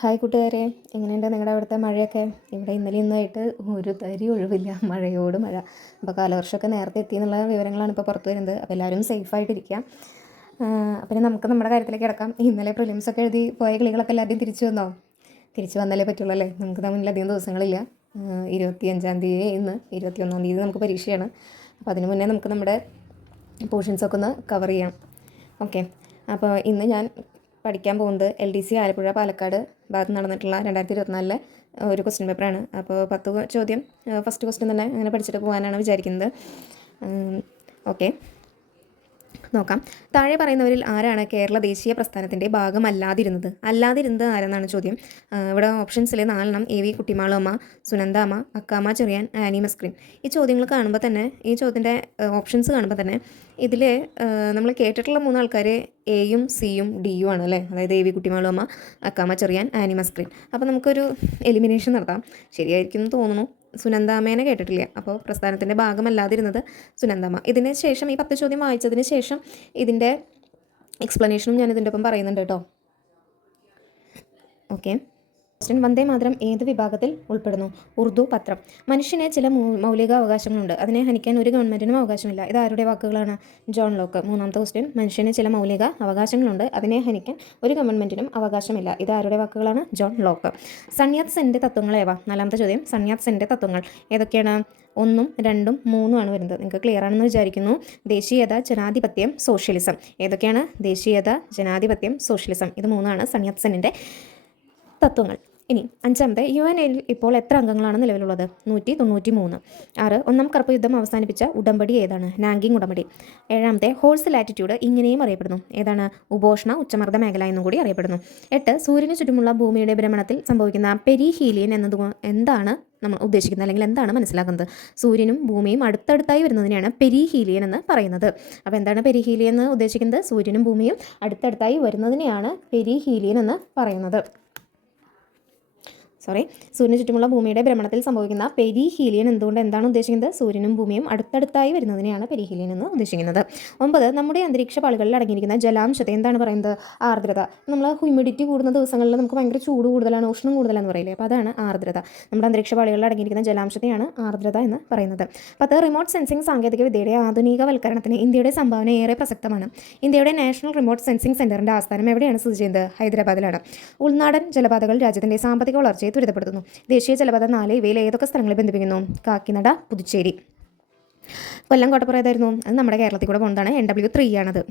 Hi കൂട്ടുകാരെ, എങ്ങനെയുണ്ട് നിങ്ങളുടെ അവിടുത്തെ മഴയൊക്കെ? ഇവിടെ ഇന്നലെ ഇന്നായിട്ട് ഒരു തരി ഒഴിവില്ല, മഴയോട് മഴ. അപ്പോൾ കാലവർഷമൊക്കെ നേരത്തെ എത്തി എന്നുള്ള വിവരങ്ങളാണ് ഇപ്പോൾ പുറത്തു വരുന്നത്. അപ്പോൾ എല്ലാവരും സേഫായിട്ടിരിക്കുക. പിന്നെ നമുക്ക് നമ്മുടെ കാര്യത്തിലേക്ക് കിടക്കാം. ഇന്നലെ പ്രിലിംസൊക്കെ എഴുതി പോയ കിളികളൊക്കെ എല്ലാവരും തിരിച്ചു വന്നോ? തിരിച്ചു വന്നാലേ പറ്റുള്ളൂ അല്ലേ? നമുക്ക് തമ്മിലധികം ദിവസങ്ങളില്ല. 25-ാം തീയതി ഇന്ന്, 21-ാം തീയതി നമുക്ക് പരീക്ഷയാണ്. അപ്പോൾ അതിന് മുന്നേ നമുക്ക് നമ്മുടെ പോർഷൻസൊക്കെ ഒന്ന് കവർ ചെയ്യാം. ഓക്കെ, അപ്പോൾ ഇന്ന് ഞാൻ പഠിക്കാൻ പോകുന്നത് LDC ആലപ്പുഴ പാലക്കാട് ഭാഗത്ത് നടന്നിട്ടുള്ള 2024 ഒരു ക്വസ്റ്റ്യൻ പേപ്പറാണ്. അപ്പോൾ 10 ചോദ്യം ഫസ്റ്റ് ക്വസ്റ്റ്യൻ തന്നെ അങ്ങനെ പഠിച്ചിട്ട് പോകാനാണ് വിചാരിക്കുന്നത്. ഓക്കെ, നോക്കാം. താഴെ പറയുന്നവരിൽ ആരാണ് കേരള ദേശീയ പ്രസ്ഥാനത്തിൻ്റെ അല്ലാതിരുന്നത് ആരെന്നാണ് ചോദ്യം. ഇവിടെ ഓപ്ഷൻസിൽ 4 AV കുട്ടിമാളുമ്മ, സുനന്ദാമ്മ, അക്കാമ്മ ചെറിയാൻ, ആനി മസ്ക്രീൻ. ഈ ചോദ്യങ്ങൾ കാണുമ്പോൾ തന്നെ, ഈ ചോദ്യത്തിൻ്റെ ഓപ്ഷൻസ് കാണുമ്പോൾ തന്നെ ഇതിൽ നമ്മൾ കേട്ടിട്ടുള്ള 3 ആൾക്കാർ എയും സിയും ഡിയും ആണ് അല്ലേ? അതായത് AV കുട്ടിമാളുമ്മ, അക്കാമ്മ ചെറിയാൻ, ആനി മസ്ക്രീൻ. അപ്പോൾ നമുക്കൊരു എലിമിനേഷൻ നടത്താം. ശരിയായിരിക്കും എന്ന് തോന്നുന്നു. സുനന്ദാമ്മേനെ കേട്ടിട്ടില്ല. അപ്പോൾ പ്രസ്ഥാനത്തിൻ്റെ ഭാഗമല്ലാതിരുന്നത് സുനന്ദാമ്മ. ഇതിന് ശേഷം ഈ 10 ചോദ്യം വായിച്ചതിന് ശേഷം ഇതിൻ്റെ എക്സ്പ്ലനേഷനും ഞാൻ ഇതിൻ്റെ ഒപ്പം പറയുന്നുണ്ട് കേട്ടോ. ഓക്കെ, ക്വസ്റ്റ്യൻ വന്ദേ മാതരം ഏത് വിഭാഗത്തിൽ ഉൾപ്പെടുന്നു? ഉറുദു പത്രം. മനുഷ്യന് ചില മൗലിക അവകാശങ്ങളുണ്ട്, അതിനെ ഹനിക്കാൻ ഒരു ഗവൺമെൻറ്റിനും അവകാശമില്ല. ഇത് ആരുടെ വാക്കുകളാണ്? John Locke. 3ാമത്തെ ക്വസ്റ്റ്യൻ, മനുഷ്യന് ചില മൗലിക അവകാശങ്ങളുണ്ട്, അതിനെ ഹനിക്കാൻ ഒരു ഗവൺമെൻറ്റിനും അവകാശമില്ല. ഇത് ആരുടെ വാക്കുകളാണ്? John Locke. സൺയാത് സെൻ്റെ തത്വങ്ങൾ ഏവ? 4ാമത്തെ ചോദ്യം, സൺയാത് സെൻ്റെ തത്വങ്ങൾ ഏതൊക്കെയാണ്? 1, 2, 3 ആണ് വരുന്നത്. നിങ്ങൾക്ക് ക്ലിയർ ആണെന്ന് വിചാരിക്കുന്നു. ദേശീയത, ജനാധിപത്യം, സോഷ്യലിസം. ഏതൊക്കെയാണ്? ദേശീയത, ജനാധിപത്യം, സോഷ്യലിസം. ഇത് 3 ആണ് സൺയാത് സെന്നിൻ്റെ തത്വങ്ങൾ. ഇനി 5ാമത്തെ, UN-ൽ ഇപ്പോൾ എത്ര അംഗങ്ങളാണ് നിലവിലുള്ളത്? 193. 6, 1-ാം കറുപ്പ് യുദ്ധം അവസാനിപ്പിച്ച ഉടമ്പടി ഏതാണ്? നാങ്കിങ് ഉടമ്പടി. 7ാമത്തെ, ഹോൾസ് ലാറ്റിറ്റ്യൂഡ് ഇങ്ങനെയും അറിയപ്പെടുന്നു. ഏതാണ്? ഉപോഷ്ണ ഉച്ചമർദ്ദ മേഖല എന്നും കൂടി അറിയപ്പെടുന്നു. 8, സൂര്യന് ചുറ്റുമുള്ള ഭൂമിയുടെ ഭ്രമണത്തിൽ സംഭവിക്കുന്ന പെരിഹീലിയൻ എന്താണ് നമ്മൾ ഉദ്ദേശിക്കുന്നത്, അല്ലെങ്കിൽ എന്താണ് മനസ്സിലാക്കുന്നത്? സൂര്യനും ഭൂമിയും അടുത്തടുത്തായി വരുന്നതിനെയാണ് പെരിഹീലിയൻ എന്ന് പറയുന്നത്. അപ്പോൾ എന്താണ് പെരിഹീലിയൻ എന്ന് ഉദ്ദേശിക്കുന്നത്? സൂര്യനും ഭൂമിയും അടുത്തടുത്തായി വരുന്നതിനെയാണ് പെരിഹീലിയൻ എന്ന് പറയുന്നത്. സൂര്യന് ചുറ്റുമുള്ള ഭൂമിയുടെ ഭ്രമണത്തിൽ സംഭവിക്കുന്ന പെരിഹീലിയൻ എന്താണ് ഉദ്ദേശിക്കുന്നത്? സൂര്യനും ഭൂമിയും അടുത്തടുത്തായി വരുന്നതിനെയാണ് പെരിഹീലിയൻ എന്ന് ഉദ്ദേശിക്കുന്നത്. 9, നമ്മുടെ അന്തരീക്ഷ പാളികളിൽ അടങ്ങിയിരിക്കുന്ന ജലാംശത്തെ എന്താണ് പറയുന്നത്? ആർദ്രത. നമ്മൾ ഹ്യൂമിഡിറ്റി കൂടുന്ന ദിവസങ്ങളിൽ നമുക്ക് ഭയങ്കര ചൂട് കൂടുതലാണ്, ഉഷ്ണം കൂടുതലാണെന്ന് പറയില്ലേ? അപ്പോൾ അതാണ് ആർദ്രത. നമ്മുടെ അന്തരീക്ഷ പാളികളിൽ അടങ്ങിയിരിക്കുന്ന ജലാംശത്തെയാണ് ആർദ്രത എന്ന് പറയുന്നത്. 10, റിമോട്ട് സെൻസിംഗ് സാങ്കേതിക വിദ്യയുടെ ആധുനികവൽക്കരണത്തിന് ഇന്ത്യയുടെ സംഭാവന ഏറെ പ്രസക്തമാണ്. ഇന്ത്യയുടെ നാഷണൽ റിമോട്ട് സെൻസിംഗ് സെന്ററിന്റെ ആസ്ഥാനം എവിടെയാണ് സ്ഥിതി ചെയ്യുന്നത്? ഹൈദരാബാദിലാണ്. ഉൾനാടൻ ജലപാതകൾ രാജ്യത്തിന്റെ സാമ്പത്തിക വളർച്ചയെ ത്വരിതപ്പെടുത്തുന്നു. ദേശീയ ജലപാത 4 ഇവയിൽ ഏതൊക്കെ സ്ഥലങ്ങളെ ബന്ധിപ്പിക്കുന്നു? കാക്കിനഡ, പുതുച്ചേരി. കൊല്ലം കോട്ടപ്പുറം ഏതായിരുന്നു? അത് നമ്മുടെ കേരളത്തിൽ കൂടെ പോകുന്നതാണ്. NW3 ആണത്.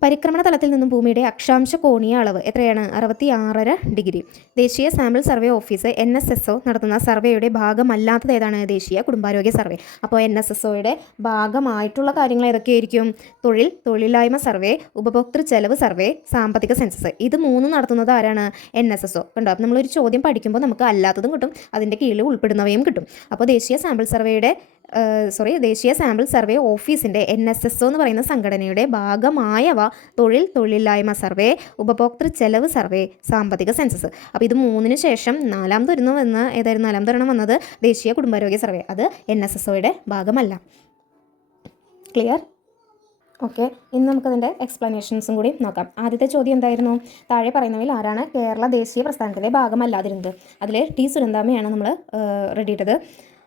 പരിക്രമണ തലത്തിൽ നിന്നും ഭൂമിയുടെ അക്ഷാംശ കോണീയ അളവ് എത്രയാണ്? 66.5 ഡിഗ്രി. ദേശീയ സാമ്പിൾ സർവേ ഓഫീസ് NSSO നടത്തുന്ന സർവേയുടെ ഭാഗമല്ലാത്തത് ഏതാണ്? ദേശീയ കുടുംബാരോഗ്യ സർവേ. അപ്പോൾ NSSOയുടെ ഭാഗമായിട്ടുള്ള കാര്യങ്ങൾ ഏതൊക്കെയായിരിക്കും? തൊഴിലില്ലായ്മ സർവേ, ഉപഭോക്തൃ ചെലവ് സർവേ, സാമ്പത്തിക സെൻസസ്. ഇത് 3 നടത്തുന്നത് ആരാണ്? NSSO. കണ്ടോ? അപ്പോൾ നമ്മളൊരു ചോദ്യം പഠിക്കുമ്പോൾ നമുക്ക് അല്ലാത്തതും കിട്ടും, അതിൻ്റെ കീഴിൽ ഉൾപ്പെടുന്നവയും കിട്ടും. അപ്പോൾ ദേശീയ സാമ്പിൾ സർവേ ഓഫീസിൻ്റെ NSSO എന്ന് പറയുന്ന സംഘടനയുടെ ഭാഗമായവ തൊഴിലില്ലായ്മ സർവേ, ഉപഭോക്തൃ ചെലവ് സർവേ, സാമ്പത്തിക സെൻസസ്. അപ്പോൾ ഇത് 3 ശേഷം 4ാമതൊരെണ്ണം വന്നത് ദേശീയ കുടുംബാരോഗ്യ സർവേ. അത് NSSOയുടെ ഭാഗമല്ല. ക്ലിയർ? ഓക്കെ, ഇന്ന് നമുക്കതിൻ്റെ എക്സ്പ്ലനേഷൻസും കൂടി നോക്കാം. ആദ്യത്തെ ചോദ്യം എന്തായിരുന്നു? താഴെ പറയുന്നവയിൽ ആരാണ് കേരള ദേശീയ പ്രസ്ഥാനത്തിൻ്റെ ഭാഗമല്ലാതിരുന്നത്? അതിൽ T സുനന്ദാമ്മയാണ് നമ്മൾ റെഡി ഇട്ടത്.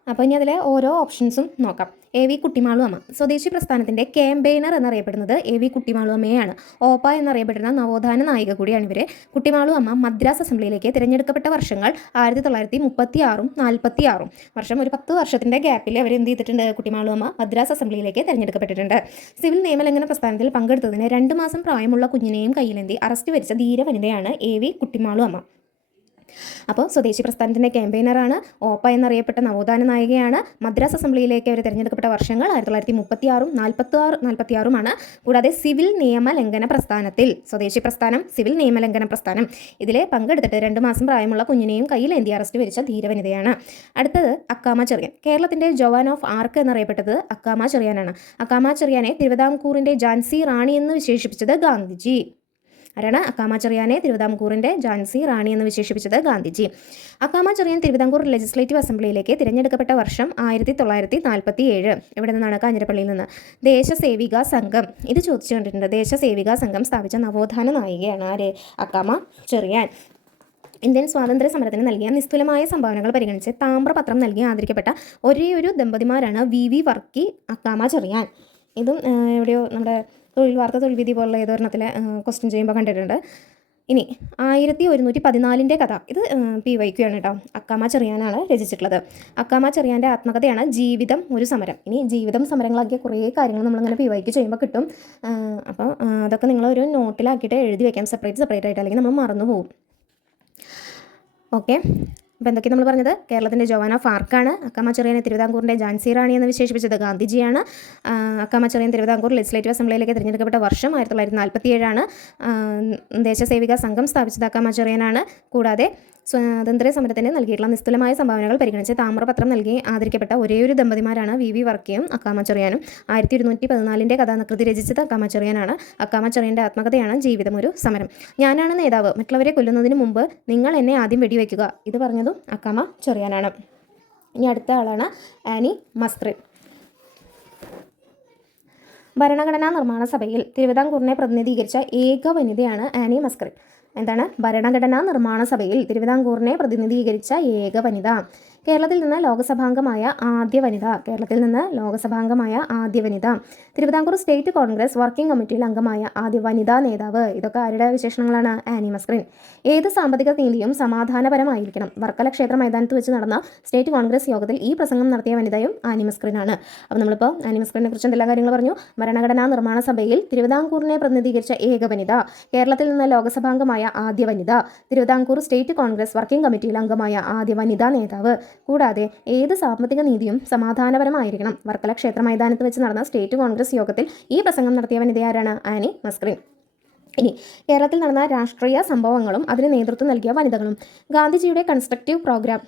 അപ്പോൾ ഇനി അതിലെ ഓരോ ഓപ്ഷൻസും നോക്കാം. AV കുട്ടിമാളു അമ്മ. സ്വദേശി പ്രസ്ഥാനത്തിൻ്റെ ക്യാമ്പയിനർ എന്നറിയപ്പെടുന്നത് AV കുട്ടിമാളു അമ്മയാണ്. ഓപ്പ എന്നറിയപ്പെടുന്ന നവോത്ഥാന നായിക കൂടിയാണ് ഇവർ. കുട്ടിമാളു അമ്മ മദ്രാസ് അസംബ്ലിയിലേക്ക് തിരഞ്ഞെടുക്കപ്പെട്ട വർഷങ്ങൾ 1936 46 വർഷം. ഒരു 10 വർഷത്തിൻ്റെ ഗ്യാപ്പിൽ അവർ എന്ത് ചെയ്തിട്ടുണ്ട്? കുട്ടിമാളു അമ്മ മദ്രാസ് അസംബ്ലിയിലേക്ക് തിരഞ്ഞെടുക്കപ്പെട്ടിട്ടുണ്ട്. സിവിൽ നിയമലംഘന പ്രസ്ഥാനത്തിൽ പങ്കെടുത്തതിന് 2 മാസം പ്രായമുള്ള കുഞ്ഞിനെയും കയ്യിലേന്തി അറസ്റ്റ് വരിച്ച ധീര വനിതയാണ് AV കുട്ടിമാളു അമ്മ. അപ്പോൾ സ്വദേശി പ്രസ്ഥാനത്തിൻ്റെ ക്യാമ്പയിനറാണ്, ഓപ്പ എന്നറിയപ്പെട്ട നവോത്ഥാന നായികയാണ്, മദ്രാസ് അസംബ്ലിയിലേക്ക് അവർ തിരഞ്ഞെടുക്കപ്പെട്ട വർഷങ്ങൾ 1936 46 കൂടാതെ സിവിൽ നിയമലംഘന പ്രസ്ഥാനത്തിൽ, സ്വദേശി പ്രസ്ഥാനം, സിവിൽ നിയമലംഘന പ്രസ്ഥാനം, ഇതിൽ പങ്കെടുത്തിട്ട് 2 മാസം പ്രായമുള്ള കുഞ്ഞിനെയും കയ്യിലേന്തി അറസ്റ്റ് വരിച്ച ധീരവനിതയാണ്. അടുത്തത് അക്കാമ ചെറിയാൻ. കേരളത്തിൻ്റെ ജവാൻ ഓഫ് ആർക്ക് എന്നറിയപ്പെട്ടത് അക്കാമ ചെറിയാനാണ്. അക്കാമ ചെറിയാനെ തിരുവിതാംകൂറിൻ്റെ ഝാൻസി റാണി എന്ന് വിശേഷിപ്പിച്ചത് ഗാന്ധിജി. ആരാണ്? അക്കാമ ചെറിയാനെ തിരുവിതാംകൂറിൻ്റെ ഝാൻസി റാണി എന്ന് വിശേഷിപ്പിച്ചത് ഗാന്ധിജി. അക്കാമ ചെറിയാൻ തിരുവിതാംകൂർ ലെജിസ്ലേറ്റീവ് അസംബ്ലിയിലേക്ക് തിരഞ്ഞെടുക്കപ്പെട്ട വർഷം 1947. ഇവിടെ നിന്നാണ്? കാഞ്ഞിരപ്പള്ളിയിൽ നിന്ന്. ദേശസേവിക സംഘം, ഇത് ചോദിച്ചു കണ്ടിട്ടുണ്ട്. ദേശസേവിക സംഘം സ്ഥാപിച്ച നവോത്ഥാന നായികയാണ് ആര്? അക്കാമ ചെറിയാൻ. ഇന്ത്യൻ സ്വാതന്ത്ര്യ സമരത്തിന് നൽകിയ നിസ്തുലമായ സംഭാവനകൾ പരിഗണിച്ച് താമ്രപത്രം നൽകി ആദരിക്കപ്പെട്ട ഒരേയൊരു ദമ്പതിമാരാണ് വി വർക്കി, അക്കാമ ചെറിയാൻ. ഇതും എവിടെയോ നമ്മുടെ തൊഴിൽ വിധി പോലുള്ള ഏതൊരെണ്ണത്തിൽ ക്വസ്റ്റ്യൻ ചെയ്യുമ്പോൾ കണ്ടിട്ടുണ്ട്. ഇനി 1114 കഥ, ഇത് PYQ ആണ് കേട്ടോ. അക്കാമ ചെറിയാനാണ് രചിച്ചിട്ടുള്ളത്. അക്കാമ ചെറിയാൻ്റെ ആത്മകഥയാണ് ജീവിതം ഒരു സമരം. ഇനി ജീവിതം സമരങ്ങളാക്കിയ കുറേ കാര്യങ്ങൾ നമ്മളിങ്ങനെ PYQ ചെയ്യുമ്പോൾ കിട്ടും. അപ്പോൾ അതൊക്കെ നിങ്ങളൊരു നോട്ടിലാക്കിയിട്ട് എഴുതി വയ്ക്കാം, സെപ്പറേറ്റ് ആയിട്ട്, അല്ലെങ്കിൽ നമ്മൾ മറന്നു പോകും. ഓക്കെ, അപ്പോൾ എന്തൊക്കെ നമ്മൾ പറഞ്ഞത്? കേരളത്തിൻ്റെ ജോവാന ഓഫ് ആർക്കാണ്. അക്കാമ ചെറിയാനെ തിരുവിതാംകൂറിൻ്റെ ഝാൻസി റാണി എന്ന് വിശേഷിപ്പിച്ചത് ഗാന്ധിജിയാണ്. അക്കാമ ചെറിയാൻ തിരുവിതാംകൂർ ലെജിസ്ലേറ്റീവ് അസംബ്ലിയിലേക്ക് തിരഞ്ഞെടുക്കപ്പെട്ട വർഷം 1947. ദേശസേവിക സംഘം സ്ഥാപിച്ചത് അക്കാമ ചെറിയാനാണ്. കൂടാതെ സ്വാതന്ത്ര്യ സമരത്തിന് നൽകിയിട്ടുള്ള നിസ്തുലമായ സംഭാവനകൾ പരിഗണിച്ച് താമ്രപത്രം നൽകി ആദരിക്കപ്പെട്ട ഒരേയൊരു ദമ്പതിമാരാണ് വി വർക്കിയും അക്കാമ ചെറിയാനും. 1114 കഥ എന്ന കൃതി രചിച്ചത് അക്കാമ ചെറിയാനാണ്. അക്കാമ ചെറിയാൻ്റെ ആത്മകഥയാണ് ജീവിതം ഒരു സമരം. ഞാനാണ് നേതാവ്, മറ്റുള്ളവരെ കൊല്ലുന്നതിന് മുമ്പ് നിങ്ങൾ എന്നെ ആദ്യം വെടിവെക്കുക, ഇത് പറഞ്ഞതും അക്കാമ ചെറിയാനാണ്. ഇനി അടുത്ത ആളാണ് ആനി മസ്ക്രിൻ. ഭരണഘടനാ നിർമ്മാണ സഭയിൽ തിരുവിതാംകൂറിനെ പ്രതിനിധീകരിച്ച ഏക വനിതയാണ് ആനി മസ്ക്രിൻ. എന്താണ്? ഭരണഘടനാ നിർമ്മാണ സഭയിൽ തിരുവിതാംകൂറിനെ പ്രതിനിധീകരിച്ച ഏക വനിത. കേരളത്തിൽ നിന്ന് ലോകസഭാംഗമായ ആദ്യ വനിത. തിരുവിതാംകൂർ സ്റ്റേറ്റ് കോൺഗ്രസ് വർക്കിംഗ് കമ്മിറ്റിയിൽ അംഗമായ ആദ്യ വനിതാ നേതാവ്. ഇതൊക്കെ ആരുടെ വിശേഷണങ്ങളാണ്? ആനി മസ്ക്രിൻ. ഏത് സാമ്പത്തിക നീതിയും സമാധാനപരമായിരിക്കണം. വർക്കല ക്ഷേത്ര മൈതാനത്ത് വെച്ച് നടന്ന സ്റ്റേറ്റ് കോൺഗ്രസ് യോഗത്തിൽ ഈ പ്രസംഗം നടത്തിയ വനിതയും ആനി മസ്ക്രിനാണ്. അപ്പോൾ നമ്മളിപ്പോൾ ആനി മസ്ക്രിനെ കുറിച്ച് എന്തെല്ലാം കാര്യങ്ങൾ പറഞ്ഞു? ഭരണഘടനാ നിർമ്മാണ സഭയിൽ തിരുവിതാംകൂറിനെ പ്രതിനിധീകരിച്ച ഏക വനിത, കേരളത്തിൽ നിന്ന് ലോകസഭാംഗമായ ആദ്യ വനിത, തിരുവിതാംകൂർ സ്റ്റേറ്റ് കോൺഗ്രസ് വർക്കിംഗ് കമ്മിറ്റിയിൽ അംഗമായ ആദ്യ വനിതാ നേതാവ്. കൂടാതെ ഏത് സാമ്പത്തിക നീതിയും സമാധാനപരമായിരിക്കണം. വർക്കല ക്ഷേത്ര മൈതാനത്ത് വെച്ച് നടന്ന സ്റ്റേറ്റ് കോൺഗ്രസ് യോഗത്തിൽ ഈ പ്രസംഗം നടത്തിയ വനിതയാരാണ്? ആനി മസ്ക്രിൻ. ഇനി കേരളത്തിൽ നടന്ന രാഷ്ട്രീയ സംഭവങ്ങളും അതിന് നേതൃത്വം നൽകിയ വനിതകളും. ഗാന്ധിജിയുടെ കൺസ്ട്രക്റ്റീവ് പ്രോഗ്രാം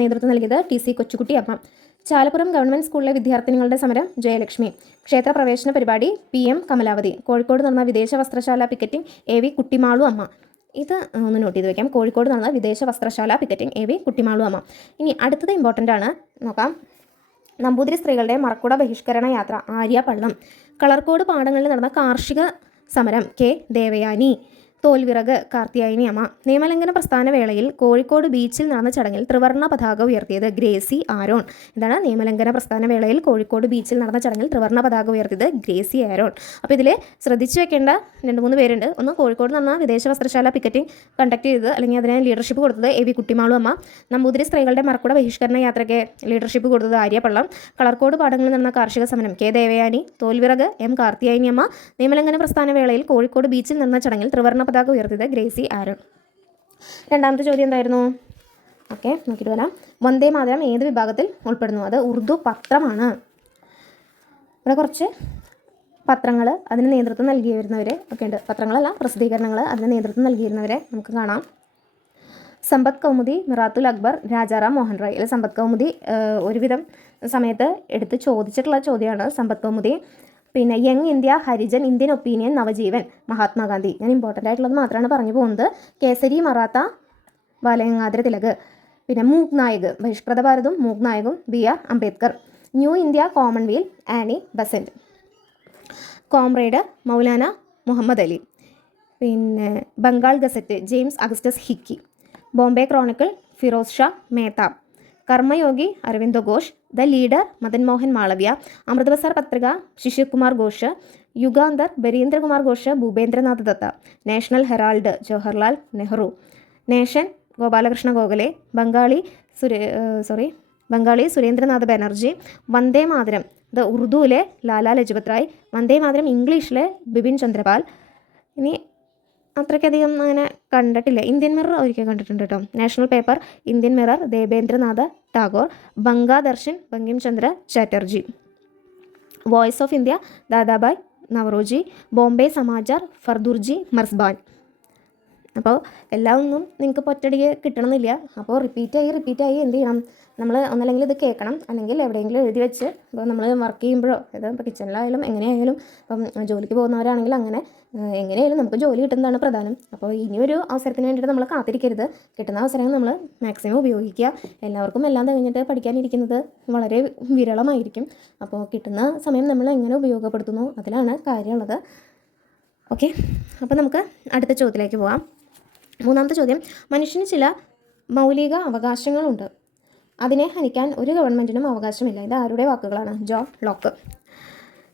നേതൃത്വം നൽകിയത് TC കൊച്ചുകുട്ടി അമ്മ. ചാലപ്പുറം ഗവൺമെൻറ് സ്കൂളിലെ വിദ്യാർത്ഥിനികളുടെ സമരം ജയലക്ഷ്മി. ക്ഷേത്രപ്രവേശന പരിപാടി PM കമലാവതി. കോഴിക്കോട് നടന്ന വിദേശ വസ്ത്രശാല പിക്കറ്റിംഗ് AV കുട്ടിമാളു അമ്മ. ഇത് ഒന്ന് നോട്ട് ചെയ്ത് വയ്ക്കാം. കോഴിക്കോട് നടന്ന വിദേശ വസ്ത്രശാല പിക്കറ്റിംഗ് AV കുട്ടിമാളു അമ്മ. ഇനി അടുത്തത് ഇമ്പോർട്ടൻ്റ് ആണ്, നോക്കാം. നമ്പൂതിരി സ്ത്രീകളുടെ മറക്കുട ബഹിഷ്കരണ യാത്ര ആര്യ പള്ളം. കളർക്കോട് പാടങ്ങളിൽ നടന്ന കാർഷിക സമരം ദേവയാനി. തോൽവിറക് കാർത്തിയായനി അമ്മ. നിയമലംഘന പ്രസ്ഥാന വേളയിൽ കോഴിക്കോട് ബീച്ചിൽ നടന്ന ചടങ്ങിൽ ത്രിവർണ്ണ പതാക ഉയർത്തിയത് ഗ്രേസി ആരോൺ. എന്താണ്? നിയമലംഘന പ്രസ്ഥാന വേളയിൽ കോഴിക്കോട് ബീച്ചിൽ നടന്ന ചടങ്ങിൽ ത്രിവർണ്ണ പതാക ഉയർത്തിയത് ഗ്രേസി ആരോൺ. അപ്പോൾ ഇതിൽ ശ്രദ്ധിച്ചു വെക്കേണ്ട 2-3 പേരുണ്ട്. ഒന്ന്, കോഴിക്കോട് നടന്ന വിദേശ വസ്ത്രശാല പിക്കറ്റിംഗ് കണ്ടക്ട് ചെയ്തത് അല്ലെങ്കിൽ അതിന് ലീഡർഷിപ്പ് കൊടുത്തത് AV കുട്ടിമാളു അമ്മ. നമ്പൂതിരി സ്ത്രീകളുടെ മറക്കുട ബഹിഷ്കരണ യാത്രയ്ക്ക് ലീഡർഷിപ്പ് കൊടുത്തത് ആര്യ പള്ളം. കളർക്കോട് പാടങ്ങളിൽ നടന്ന കാർഷിക സമരം ദേവയാനി. തോൽവിറക് കാർത്തിയായനി അമ്മ. നിയമലംഘന പ്രസ്ഥാന വേളയിൽ കോഴിക്കോട് ബീച്ചിൽ നടന്ന ചടങ്ങിൽ ത്രിവർണ്ണ പതാക ഉയർത്തിയത് ഗ്രേസി ആരോൺ. രണ്ടാമത്തെ ചോദ്യം എന്തായിരുന്നു? ഓക്കെ, നോക്കിയിട്ട് വരാം. വന്ദേ മാതരം ഏത് വിഭാഗത്തിൽ ഉൾപ്പെടുന്നു? അത് ഉറുദു പത്രമാണ്. ഇവിടെ കുറച്ച് പത്രങ്ങൾ അതിന് നേതൃത്വം നൽകിയിരുന്നവർ ഒക്കെ ഉണ്ട്. പത്രങ്ങളല്ല, പ്രസിദ്ധീകരണങ്ങൾ അതിന് നേതൃത്വം നൽകിയിരുന്നവരെ നമുക്ക് കാണാം. സമ്പത്ത് കൗമുദി, മിറാത്തുൽ അക്ബർ, രാജാറാം മോഹൻ റോയ്. ഇതിൽ സമ്പത്ത് കൗമുദി ഒരുവിധം സമയത്ത് എടുത്ത് ചോദിച്ചിട്ടുള്ള ചോദ്യമാണ് സമ്പത്ത് കൗമുദി. പിന്നെ young India, Harijan, Indian opinion, Navajeevan, Mahatma Gandhi. ഞാൻ ഇമ്പോർട്ടൻ്റ് ആയിട്ടുള്ളത് മാത്രമാണ് പറഞ്ഞു പോകുന്നത്. കേസരി, മറാത്ത, ബാലഗംഗാധര തിലക്. പിന്നെ മൂക് നായക്, ബഹിഷ്കൃത ഭാരതും മൂക് നായകും BR Ambedkar. New India, Commonwealth, Annie Besant. Comrade, Maulana Muhammad Ali. പിന്നെ Bengal Gazette, James Augustus Hicky. Bombay Chronicle, Firoz Shah Mehta. Karmayogi, Aurobindo Ghosh. The Leader, Madan Mohan Malaviya. Amrita Bazar Patrika, Sisir Kumar Ghosh. Yugantar, Barindra Kumar Ghosh, Bhupendranath Datta. National Herald, Jawaharlal Nehru. Nation, Gopal Krishna Gokhale. Bengali Surendranath Banerjee. Vande Mataram ഇത് ഉറുദുവിലെ ലാലാ ലജ്പത് റായ്. വന്ദേ മാതരം ഇംഗ്ലീഷിലെ ബിപിൻ ചന്ദ്രപാൽ. ഇനി അത്രയ്ക്കധികം അങ്ങനെ കണ്ടിട്ടില്ല. ഇന്ത്യൻ മിറർ ഒരിക്കൽ കണ്ടിട്ടുണ്ട് കേട്ടോ. National paper, Indian Mirror, Debendranath Tagore. Bangadarshan, Bankim Chandra Chatterjee. Voice of India, Dadabhai Naoroji. Bombay Samachar, Fardunji Marzban. അപ്പോൾ എല്ലാം ഒന്നും നിങ്ങൾക്ക് ഒറ്റയടിക്ക് കിട്ടണമെന്നില്ല. അപ്പോൾ റിപ്പീറ്റായി എന്ത് ചെയ്യണം? നമ്മൾ ഒന്നല്ലെങ്കിൽ ഇത് കേൾക്കണം, അല്ലെങ്കിൽ എവിടെയെങ്കിലും എഴുതി വെച്ച്. ഇപ്പോൾ നമ്മൾ വർക്ക് ചെയ്യുമ്പോഴോ അതായത് ഇപ്പോൾ കിച്ചണിലായാലും എങ്ങനെയായാലും ഇപ്പം ജോലിക്ക് പോകുന്നവരാണെങ്കിൽ അങ്ങനെ എങ്ങനെയായാലും നമുക്ക് ജോലി കിട്ടുന്നതാണ് പ്രധാനം. അപ്പോൾ ഇനിയൊരു അവസരത്തിന് വേണ്ടിയിട്ട് നമ്മൾ കാത്തിരിക്കരുത്. കിട്ടുന്ന അവസരങ്ങൾ നമ്മൾ മാക്സിമം ഉപയോഗിക്കുക. എല്ലാവർക്കും എല്ലാം കഴിഞ്ഞിട്ട് പഠിക്കാനിരിക്കുന്നത് വളരെ വിരളമായിരിക്കും. അപ്പോൾ കിട്ടുന്ന സമയം നമ്മൾ എങ്ങനെ ഉപയോഗപ്പെടുത്തുന്നു അതിലാണ് കാര്യമുള്ളത്. ഓക്കെ, അപ്പോൾ നമുക്ക് അടുത്ത ചോദ്യത്തിലേക്ക് പോകാം. മൂന്നാമത്തെ ചോദ്യം, മനുഷ്യന് ചില മൗലിക അവകാശങ്ങളുണ്ട്, അതിനെ ഹനിക്കാൻ ഒരു ഗവൺമെൻറ്റിനും അവകാശമില്ല. ഇത് ആരുടെ വാക്കുകളാണ്? John Locke.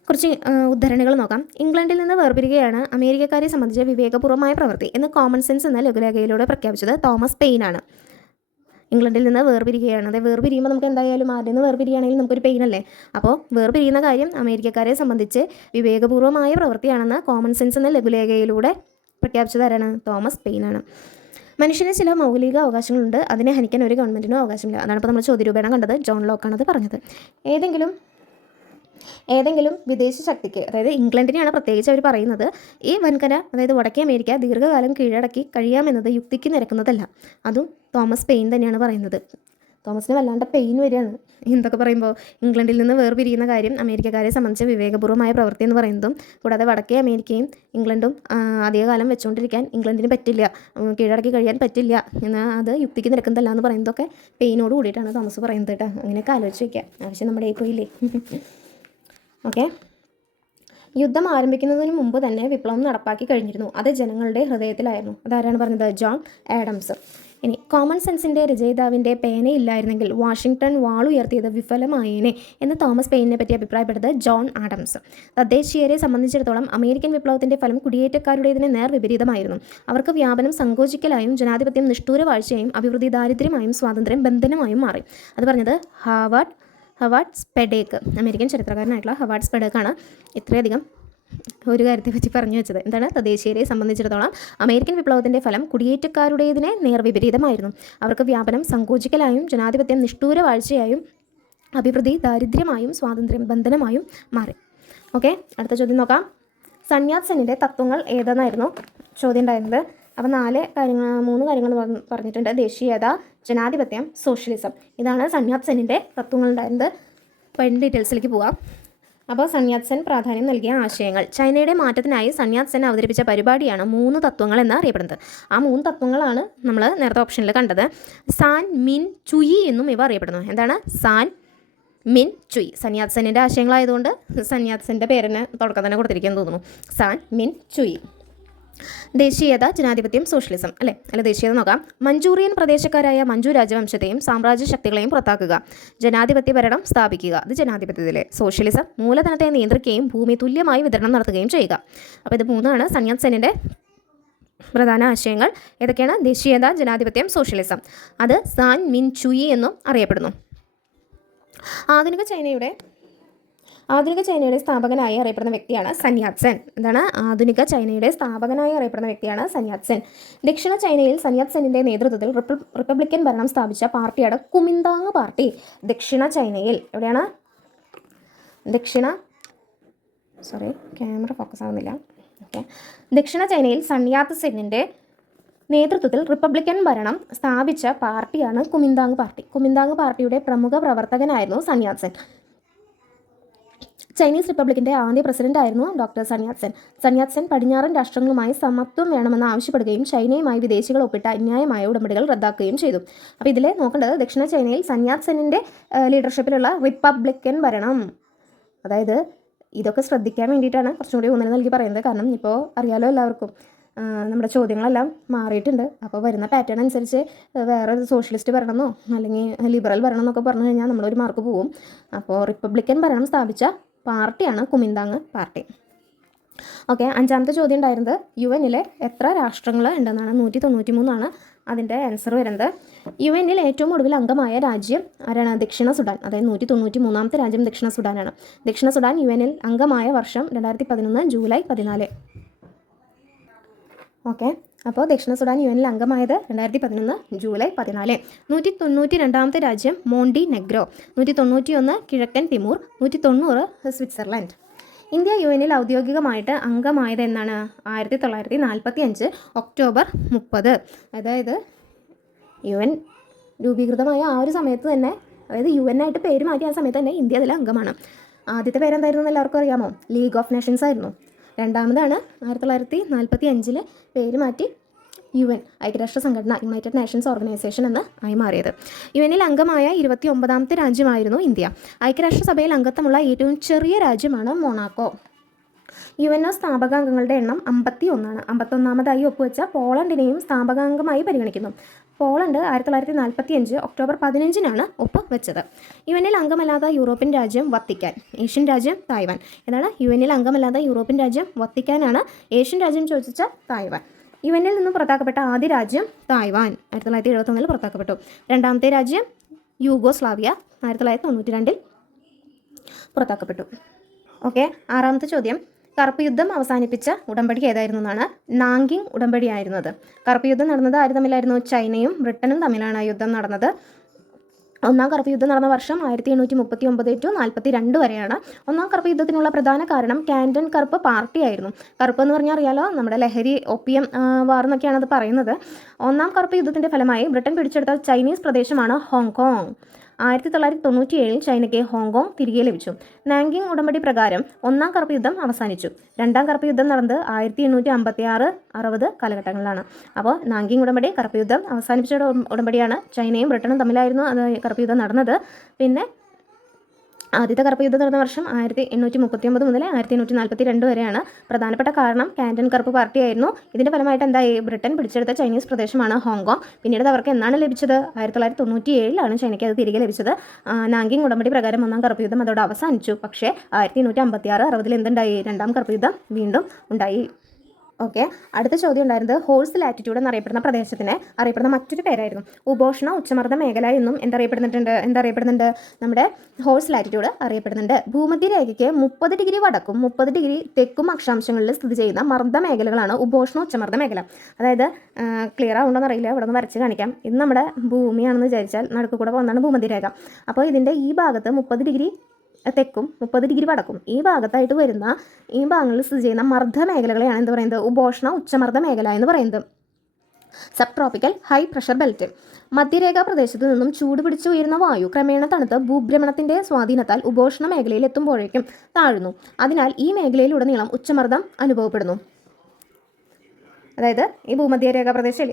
കുറച്ച് ഉദ്ധരണികൾ നോക്കാം. ഇംഗ്ലണ്ടിൽ നിന്ന് വേർപിരിയുകയാണ് അമേരിക്കക്കാരെ സംബന്ധിച്ച് വിവേകപൂർവമായ പ്രവൃത്തി എന്ന് കോമൺ സെൻസ് എന്ന ലഘുലേഖയിലൂടെ പ്രഖ്യാപിച്ചത് തോമസ് പെയിനാണ്. ഇംഗ്ലണ്ടിൽ നിന്ന് വേർപിരിയുകയാണ്. അതായത് വേർപിരിയുമ്പോൾ നമുക്ക് എന്തായാലും ആദ്യം നിന്ന് വേർപിരിയുകയാണെങ്കിൽ നമുക്കൊരു പെയിൻ അല്ലേ. അപ്പോൾ വേർപിരിയുന്ന കാര്യം അമേരിക്കക്കാരെ സംബന്ധിച്ച് വിവേകപൂർവമായ പ്രവൃത്തിയാണെന്ന് കോമൺ സെൻസ് എന്ന ലഘുലേഖയിലൂടെ പ്രഖ്യാപിച്ചത് ആരാണ്? തോമസ് പെയിനാണ്. മനുഷ്യന് ചില മൗലിക അവകാശങ്ങളുണ്ട്, അതിനെ ഹനിക്കാൻ ഒരു ഗവൺമെൻറ്റിനും അവകാശമില്ല. അതാണ് ഇപ്പോൾ നമ്മൾ ചോദ്യരൂപേണ കണ്ടത്. ജോൺ ലോക്കാണ് അത് പറഞ്ഞത്. ഏതെങ്കിലും വിദേശ ശക്തിക്ക്, അതായത് ഇംഗ്ലണ്ടിനെയാണ് പ്രത്യേകിച്ച് അവർ പറയുന്നത്, ഈ വൻകര അതായത് വടക്കേ അമേരിക്ക ദീർഘകാലം കീഴടക്കി കഴിയാമെന്നത് യുക്തിക്ക് നിരക്കുന്നതല്ല. അതും തോമസ് പെയിൻ തന്നെയാണ് പറയുന്നത്. തോമസിന് വല്ലാണ്ട് പെയിൻ വരികയാണ് എന്തൊക്കെ പറയുമ്പോൾ. ഇംഗ്ലണ്ടിൽ നിന്ന് വേർപിരിയുന്ന കാര്യം അമേരിക്കക്കാരെ സംബന്ധിച്ച് വിവേകപൂർവമായ പ്രവൃത്തി എന്ന് പറയുന്നതും, കൂടാതെ വടക്കേ അമേരിക്കയും ഇംഗ്ലണ്ടും അധികകാലം വെച്ചുകൊണ്ടിരിക്കാൻ ഇംഗ്ലണ്ടിന് പറ്റില്ല, കീഴടക്കി കഴിയാൻ പറ്റില്ല എന്നാൽ അത് യുക്തിക്ക് നിരക്കുന്നതല്ല എന്ന് പറയുന്നതൊക്കെ പെയിനോട് കൂടിയിട്ടാണ് തോമസ് പറയുന്നത് കേട്ടോ. അങ്ങനെയൊക്കെ ആലോചിച്ച് വയ്ക്കുക. ആവശ്യം നമ്മുടെ പോയില്ലേ. ഓക്കെ. യുദ്ധം ആരംഭിക്കുന്നതിന് മുമ്പ് തന്നെ വിപ്ലവം നടപ്പാക്കി കഴിഞ്ഞിരുന്നു. അത് ജനങ്ങളുടെ ഹൃദയത്തിലായിരുന്നു. അതാരാണ് പറഞ്ഞത്? John Adams. ഇനി കോമൺ സെൻസിൻ്റെ രചയിതാവിൻ്റെ പേനയില്ലായിരുന്നെങ്കിൽ വാഷിങ്ടൺ വാളുയർത്തിയത് വിഫലമായേനെ എന്ന് തോമസ് പെയിനെ പറ്റി അഭിപ്രായപ്പെട്ടത് ജോൺ ആഡംസ്. തദ്ദേശീയരെ സംബന്ധിച്ചിടത്തോളം അമേരിക്കൻ വിപ്ലവത്തിൻ്റെ ഫലം കുടിയേറ്റക്കാരുടേതിന് നേർവിപരീതമായിരുന്നു. അവർക്ക് വ്യാപനം സങ്കോചിക്കലായും ജനാധിപത്യം നിഷ്ഠൂരവാഴ്ചയായും അഭിവൃദ്ധി ദാരിദ്ര്യമായും സ്വാതന്ത്ര്യം ബന്ധനമായും മാറി. അത് പറഞ്ഞത് ഹവാർഡ് സ്പെഡേക്ക്, അമേരിക്കൻ ചരിത്രകാരനായിട്ടുള്ള ഹവാർഡ് സ്പെഡേക്കാണ് ഇത്രയധികം ഒരു കാര്യത്തെപ്പറ്റി പറഞ്ഞു വെച്ചത്. എന്താണ്? തദ്ദേശീയരെ സംബന്ധിച്ചിടത്തോളം അമേരിക്കൻ വിപ്ലവത്തിൻ്റെ ഫലം കുടിയേറ്റക്കാരുടേതിനെ നേർവിപരീതമായിരുന്നു. അവർക്ക് വ്യാപനം സങ്കോചിക്കലായും ജനാധിപത്യം നിഷ്ഠൂരവാഴ്ചയായും അഭിവൃദ്ധി ദാരിദ്ര്യമായും സ്വാതന്ത്ര്യം ബന്ധനമായും മാറി. ഓക്കെ, അടുത്ത ചോദ്യം നോക്കാം. സൺയാത് സെന്നിൻ്റെ തത്വങ്ങൾ ഏതെന്നായിരുന്നു ചോദ്യം ഉണ്ടായിരുന്നത്. അപ്പോൾ 3 കാര്യങ്ങൾ പറഞ്ഞിട്ടുണ്ട്. ദേശീയത, ജനാധിപത്യം, സോഷ്യലിസം. ഇതാണ് സൺയാത് സെന്നിൻ്റെ തത്വങ്ങൾ ഉണ്ടായിരുന്നത്. അപ്പോൾ ഡീറ്റെയിൽസിലേക്ക് പോവാം. അപ്പോൾ സൺയാത് സെൻ പ്രാധാന്യം നൽകിയ ആശയങ്ങൾ. ചൈനയുടെ മാറ്റത്തിനായി സൺയാത് സെൻ അവതരിപ്പിച്ച പരിപാടിയാണ് 3 തത്വങ്ങൾ എന്ന് അറിയപ്പെടുന്നത്. ആ 3 തത്വങ്ങളാണ് നമ്മൾ നേരത്തെ ഓപ്ഷനിൽ കണ്ടത്. സാൻ മിൻ ചുയി എന്നും ഇവ അറിയപ്പെടുന്നു. എന്താണ്? സാൻ മിൻ ചുയി. സൺയാത് സെന്നിൻ്റെ ആശയങ്ങളായതുകൊണ്ട് സൺയാത് സെൻ്റെ പേരിന് തുടക്കം തന്നെ കൊടുത്തിരിക്കാൻ തോന്നുന്നു. സാൻ മിൻ ചുയി. ദേശീയത, ജനാധിപത്യം, സോഷ്യലിസം. അല്ല ദേശീയത നോക്കാം. മഞ്ചൂറിയൻ പ്രദേശക്കാരായ മഞ്ചു രാജവംശത്തെയും സാമ്രാജ്യ ശക്തികളെയും പുറത്താക്കുക, ജനാധിപത്യ ഭരണം സ്ഥാപിക്കുക. അത് ജനാധിപത്യത്തിലെ. സോഷ്യലിസം, മൂലധനത്തെ നിയന്ത്രിക്കുകയും ഭൂമി തുല്യമായി വിതരണം നടത്തുകയും ചെയ്യുക. അപ്പോൾ ഇത് 3 സൺയാത് സെന്നിൻ്റെ പ്രധാന ആശയങ്ങൾ. ഏതൊക്കെയാണ്? ദേശീയത, ജനാധിപത്യം, സോഷ്യലിസം. അത് സാൻ മിൻ ചുയി എന്നും അറിയപ്പെടുന്നു. ആധുനിക ചൈനയുടെ സ്ഥാപകനായി അറിയപ്പെടുന്ന വ്യക്തിയാണ് സൺയാത് സെൻ. എന്താണ്? ആധുനിക ചൈനയുടെ സ്ഥാപകനായി അറിയപ്പെടുന്ന വ്യക്തിയാണ് സൺയാത് സെൻ. ദക്ഷിണ ചൈനയിൽ സൺയാത് സെന്നിൻ്റെ നേതൃത്വത്തിൽ റിപ്പബ്ലിക്കൻ ഭരണം സ്ഥാപിച്ച പാർട്ടിയാണ് കുമിന്താങ് പാർട്ടി. ദക്ഷിണ ചൈനയിൽ എവിടെയാണ്? ക്യാമറ ഫോക്കസ് ആവുന്നില്ല. ഓക്കെ. ദക്ഷിണ ചൈനയിൽ സൺയാത് സെന്നിൻ്റെ നേതൃത്വത്തിൽ റിപ്പബ്ലിക്കൻ ഭരണം സ്ഥാപിച്ച പാർട്ടിയാണ് കുമിന്താങ് പാർട്ടി. കുമിന്താങ് പാർട്ടിയുടെ പ്രമുഖ പ്രവർത്തകനായിരുന്നു സൺയാത് സെൻ. ചൈനീസ് റിപ്പബ്ലിക്കിൻ്റെ ആദ്യ പ്രസിഡന്റായിരുന്നു ഡോക്ടർ സൺയാത് സെൻ. സൺയാത് സെൻ പടിഞ്ഞാറൻ രാഷ്ട്രങ്ങളുമായി സമത്വം വേണമെന്ന് ആവശ്യപ്പെടുകയും ചൈനയുമായി വിദേശികൾ ഒപ്പിട്ട അന്യായമായ ഉടമ്പടികൾ റദ്ദാക്കുകയും ചെയ്തു. അപ്പോൾ ഇതിൽ നോക്കേണ്ടത് ദക്ഷിണ ചൈനയിൽ സൺയാത് സെന്നിൻ്റെ ലീഡർഷിപ്പിലുള്ള റിപ്പബ്ലിക്കൻ ഭരണം. അതായത് ഇതൊക്കെ ശ്രദ്ധിക്കാൻ വേണ്ടിയിട്ടാണ് കുറച്ചും കൂടി ഊന്നൽ നൽകി പറയുന്നത്. കാരണം ഇപ്പോൾ അറിയാലോ എല്ലാവർക്കും നമ്മുടെ ചോദ്യങ്ങളെല്ലാം മാറിയിട്ടുണ്ട്. അപ്പോൾ വരുന്ന പാറ്റേൺ അനുസരിച്ച് വേറെ സോഷ്യലിസ്റ്റ് ഭരണമെന്നോ അല്ലെങ്കിൽ ലിബറൽ ഭരണം എന്നൊക്കെ പറഞ്ഞു കഴിഞ്ഞാൽ നമ്മളൊരു മാർക്ക് പോവും. അപ്പോൾ റിപ്പബ്ലിക്കൻ ഭരണം സ്ഥാപിച്ച പാർട്ടിയാണ് കുമിന്താങ് പാർട്ടി. ഓക്കെ. 5ാമത്തെ ചോദ്യം ഉണ്ടായിരുന്നത് UN എത്ര രാഷ്ട്രങ്ങൾ ഉണ്ടെന്നാണ്. 193 അതിൻ്റെ ആൻസർ വരുന്നത്. UN ഏറ്റവും ഒടുവിൽ അംഗമായ രാജ്യം ആരാണ്? ദക്ഷിണ സുഡാൻ. അതായത് 193ാമത്തെ രാജ്യം ദക്ഷിണ സുഡാനാണ്. ദക്ഷിണ സുഡാൻ UN അംഗമായ വർഷം 2011 ജൂലൈ 14. ഓക്കെ. അപ്പോൾ ദക്ഷിണ സുഡാൻ UN അംഗമായത് 2011 ജൂലൈ 14. 192ാമത്തെ രാജ്യം മോണ്ടി നെഗ്രോ. 191 കിഴക്കൻ തിമൂർ. 190 സ്വിറ്റ്സർലൻഡ്. ഇന്ത്യ UN ഔദ്യോഗികമായിട്ട് അംഗമായത് എന്നാണ്? 1945 ഒക്ടോബർ 30. അതായത് UN രൂപീകൃതമായ ആ ഒരു സമയത്ത് തന്നെ, അതായത് UN ആയിട്ട് പേര് മാറ്റിയ ആ സമയത്ത് തന്നെ ഇന്ത്യ അതിലെ അംഗമാണ്. ആദ്യത്തെ പേരെന്തായിരുന്നു എന്ന് എല്ലാവർക്കും അറിയാമോ? ലീഗ് ഓഫ് നേഷൻസ് ആയിരുന്നു. രണ്ടാമതാണ് 1945 പേര് മാറ്റി UN ഐക്യരാഷ്ട്ര സംഘടന, യുണൈറ്റഡ് നേഷൻസ് ഓർഗനൈസേഷൻ എന്ന് ആയി മാറിയത്. UN അംഗമായ 29ാമത്തെ രാജ്യമായിരുന്നു ഇന്ത്യ. ഐക്യരാഷ്ട്രസഭയിൽ അംഗത്വമുള്ള ഏറ്റവും ചെറിയ രാജ്യമാണ് മൊണാക്കോ. UNO സ്ഥാപകാംഗങ്ങളുടെ എണ്ണം 51. 51ാമതായി ഒപ്പുവെച്ച പോളണ്ടിനെയും സ്ഥാപകാംഗമായി പരിഗണിക്കുന്നു. പോളണ്ട് 1945 ഒക്ടോബർ 15 ഒപ്പ് വെച്ചത്. UN അംഗമല്ലാത്ത യൂറോപ്യൻ രാജ്യം വത്തിക്കാൻ. ഏഷ്യൻ രാജ്യം തായ്വാൻ. എന്താണ്? UN അംഗമല്ലാത്ത യൂറോപ്യൻ രാജ്യം വത്തിക്കാനാണ്. ഏഷ്യൻ രാജ്യം ചോദിച്ച തായ്വാൻ. UN നിന്നും പുറത്താക്കപ്പെട്ട ആദ്യ രാജ്യം തായ്വാൻ. 1971 പുറത്താക്കപ്പെട്ടു. രണ്ടാമത്തെ രാജ്യം യൂഗോസ്ലാവിയ. 1992 പുറത്താക്കപ്പെട്ടു. ഓക്കെ, ആറാമത്തെ ചോദ്യം. കറുപ്പ് യുദ്ധം അവസാനിപ്പിച്ച ഉടമ്പടി ഏതായിരുന്നു എന്നാണ്. നാങ്കിങ് ഉടമ്പടി ആയിരുന്നത്. കറുപ്പ് യുദ്ധം നടന്നത് ആര് തമ്മിലായിരുന്നു? ചൈനയും ബ്രിട്ടനും തമ്മിലാണ് യുദ്ധം നടന്നത്. ഒന്നാം കറുപ്പ് യുദ്ധം നടന്ന വർഷം 1839 to 42 വരെയാണ്. ഒന്നാം കറുപ്പ് യുദ്ധത്തിനുള്ള പ്രധാന കാരണം കാൻറ്റൺ കറുപ്പ് പാർട്ടിയായിരുന്നു. കറുപ്പ് എന്ന് പറഞ്ഞാൽ അറിയാലോ, നമ്മുടെ ലഹരി ഒപ്പിയം വാർ എന്നൊക്കെയാണ് അത് പറയുന്നത്. ഒന്നാം കറുപ്പ് യുദ്ധത്തിൻ്റെ ഫലമായി ബ്രിട്ടൻ പിടിച്ചെടുത്ത ചൈനീസ് പ്രദേശമാണ് ഹോങ്കോങ്. 1997 ചൈനയ്ക്ക് ഹോങ്കോങ് തിരികെ ലഭിച്ചു. നാങ്കിങ് ഉടമ്പടി പ്രകാരം ഒന്നാം കറുപ്പ് യുദ്ധം അവസാനിച്ചു. രണ്ടാം കറുപ്പ് യുദ്ധം നടന്നത് 1856-60 കാലഘട്ടങ്ങളിലാണ്. അപ്പോൾ നാങ്കിങ് ഉടമ്പടി കറുപ്പ് യുദ്ധം അവസാനിപ്പിച്ച ഉടമ്പടിയാണ്. ചൈനയും ബ്രിട്ടനും തമ്മിലായിരുന്നു അത് കറുപ്പ് യുദ്ധം നടന്നത്. പിന്നെ ആദ്യത്തെ കറുപ്പ് യുദ്ധം നടന്ന വർഷം 1839 മുതൽ 1842 വരെയാണ്. പ്രധാനപ്പെട്ട കാരണം കാൻറ്റൺ കറുപ്പ് പാർട്ടിയായിരുന്നു. ഇതിൻ്റെ ഫലമായിട്ട് എന്തായി? ബ്രിട്ടൻ പിടിച്ചെടുത്ത ചൈനീസ് പ്രദേശമാണ് ഹോങ്കോങ്. പിന്നീട് അവർക്ക് എന്നാണ് ലഭിച്ചത്? 1997 ചൈനയ്ക്ക് അത് തിരികെ ലഭിച്ചത്. നാങ്കിങ് ഉടമ്പടി പ്രകാരം ഒന്നാം കറുപ്പ് യുദ്ധം അതോടെ അവസാനിച്ചു. പക്ഷേ 1856-60 എന്തുണ്ടായി? രണ്ടാം കറുപ്പ് യുദ്ധം വീണ്ടും ഉണ്ടായി. ഓക്കെ, അടുത്ത ചോദ്യം ഉണ്ടായിരുന്നത് ഹോൾസ് ലാറ്റിറ്റ്യൂഡ് എന്നറിയപ്പെടുന്ന പ്രദേശത്തിനെ അറിയപ്പെടുന്ന മറ്റൊരു പേരായിരുന്നു. ഉപോഷ്ണ ഉച്ചമർദ്ദ മേഖല എന്നും എന്തറിയപ്പെടുന്നുണ്ട്? നമ്മുടെ ഹോൾസ് ലാറ്റിറ്റ്യൂഡ് അറിയപ്പെടുന്നുണ്ട്. ഭൂമധ്യരേഖയ്ക്ക് 30 ഡിഗ്രി വടക്കും 30 ഡിഗ്രി തെക്കും അക്ഷാംശങ്ങളിൽ സ്ഥിതി ചെയ്യുന്ന മർദ്ദ മേഖലകളാണ് ഉപോഷ്ണ ഉച്ചമർദ്ദ മേഖല. അതായത് ക്ലിയർ ആവുണ്ടോന്ന് അറിയില്ല, ഇവിടെ നിന്ന് വരച്ച് കാണിക്കാം. ഇത് നമ്മുടെ ഭൂമിയാണെന്ന് വിചാരിച്ചാൽ നടുക്ക് കൂടെ പോകുന്നതാണ് ഭൂമധ്യരേഖ. അപ്പോൾ ഇതിൻ്റെ ഈ ഭാഗത്ത് 30 ഡിഗ്രി തെക്കും 30 ഡിഗ്രി വടക്കും ഈ ഭാഗത്തായിട്ട് വരുന്ന ഈ ഭാഗങ്ങളിൽ സ്ഥിതി ചെയ്യുന്ന മർദ്ദ മേഖലകളെയാണ് എന്ത് പറയുന്നത്? ഉപോഷ്ണ ഉച്ചമർദ്ദ മേഖല എന്ന് പറയുന്നത്. Subtropical high pressure belt. മധ്യരേഖാ പ്രദേശത്ത് നിന്നും ചൂട് പിടിച്ച് ഉയരുന്ന വായു ക്രമേണ തണുത്ത് ഭൂഭ്രമണത്തിന്റെ സ്വാധീനത്താൽ ഉപോഷ്ണ മേഖലയിൽ എത്തുമ്പോഴേക്കും താഴുന്നു. അതിനാൽ ഈ മേഖലയിലുടനീളം ഉച്ചമർദ്ദം അനുഭവപ്പെടുന്നു. അതായത് ഈ ഭൂമധ്യരേഖാ പ്രദേശത്തിൽ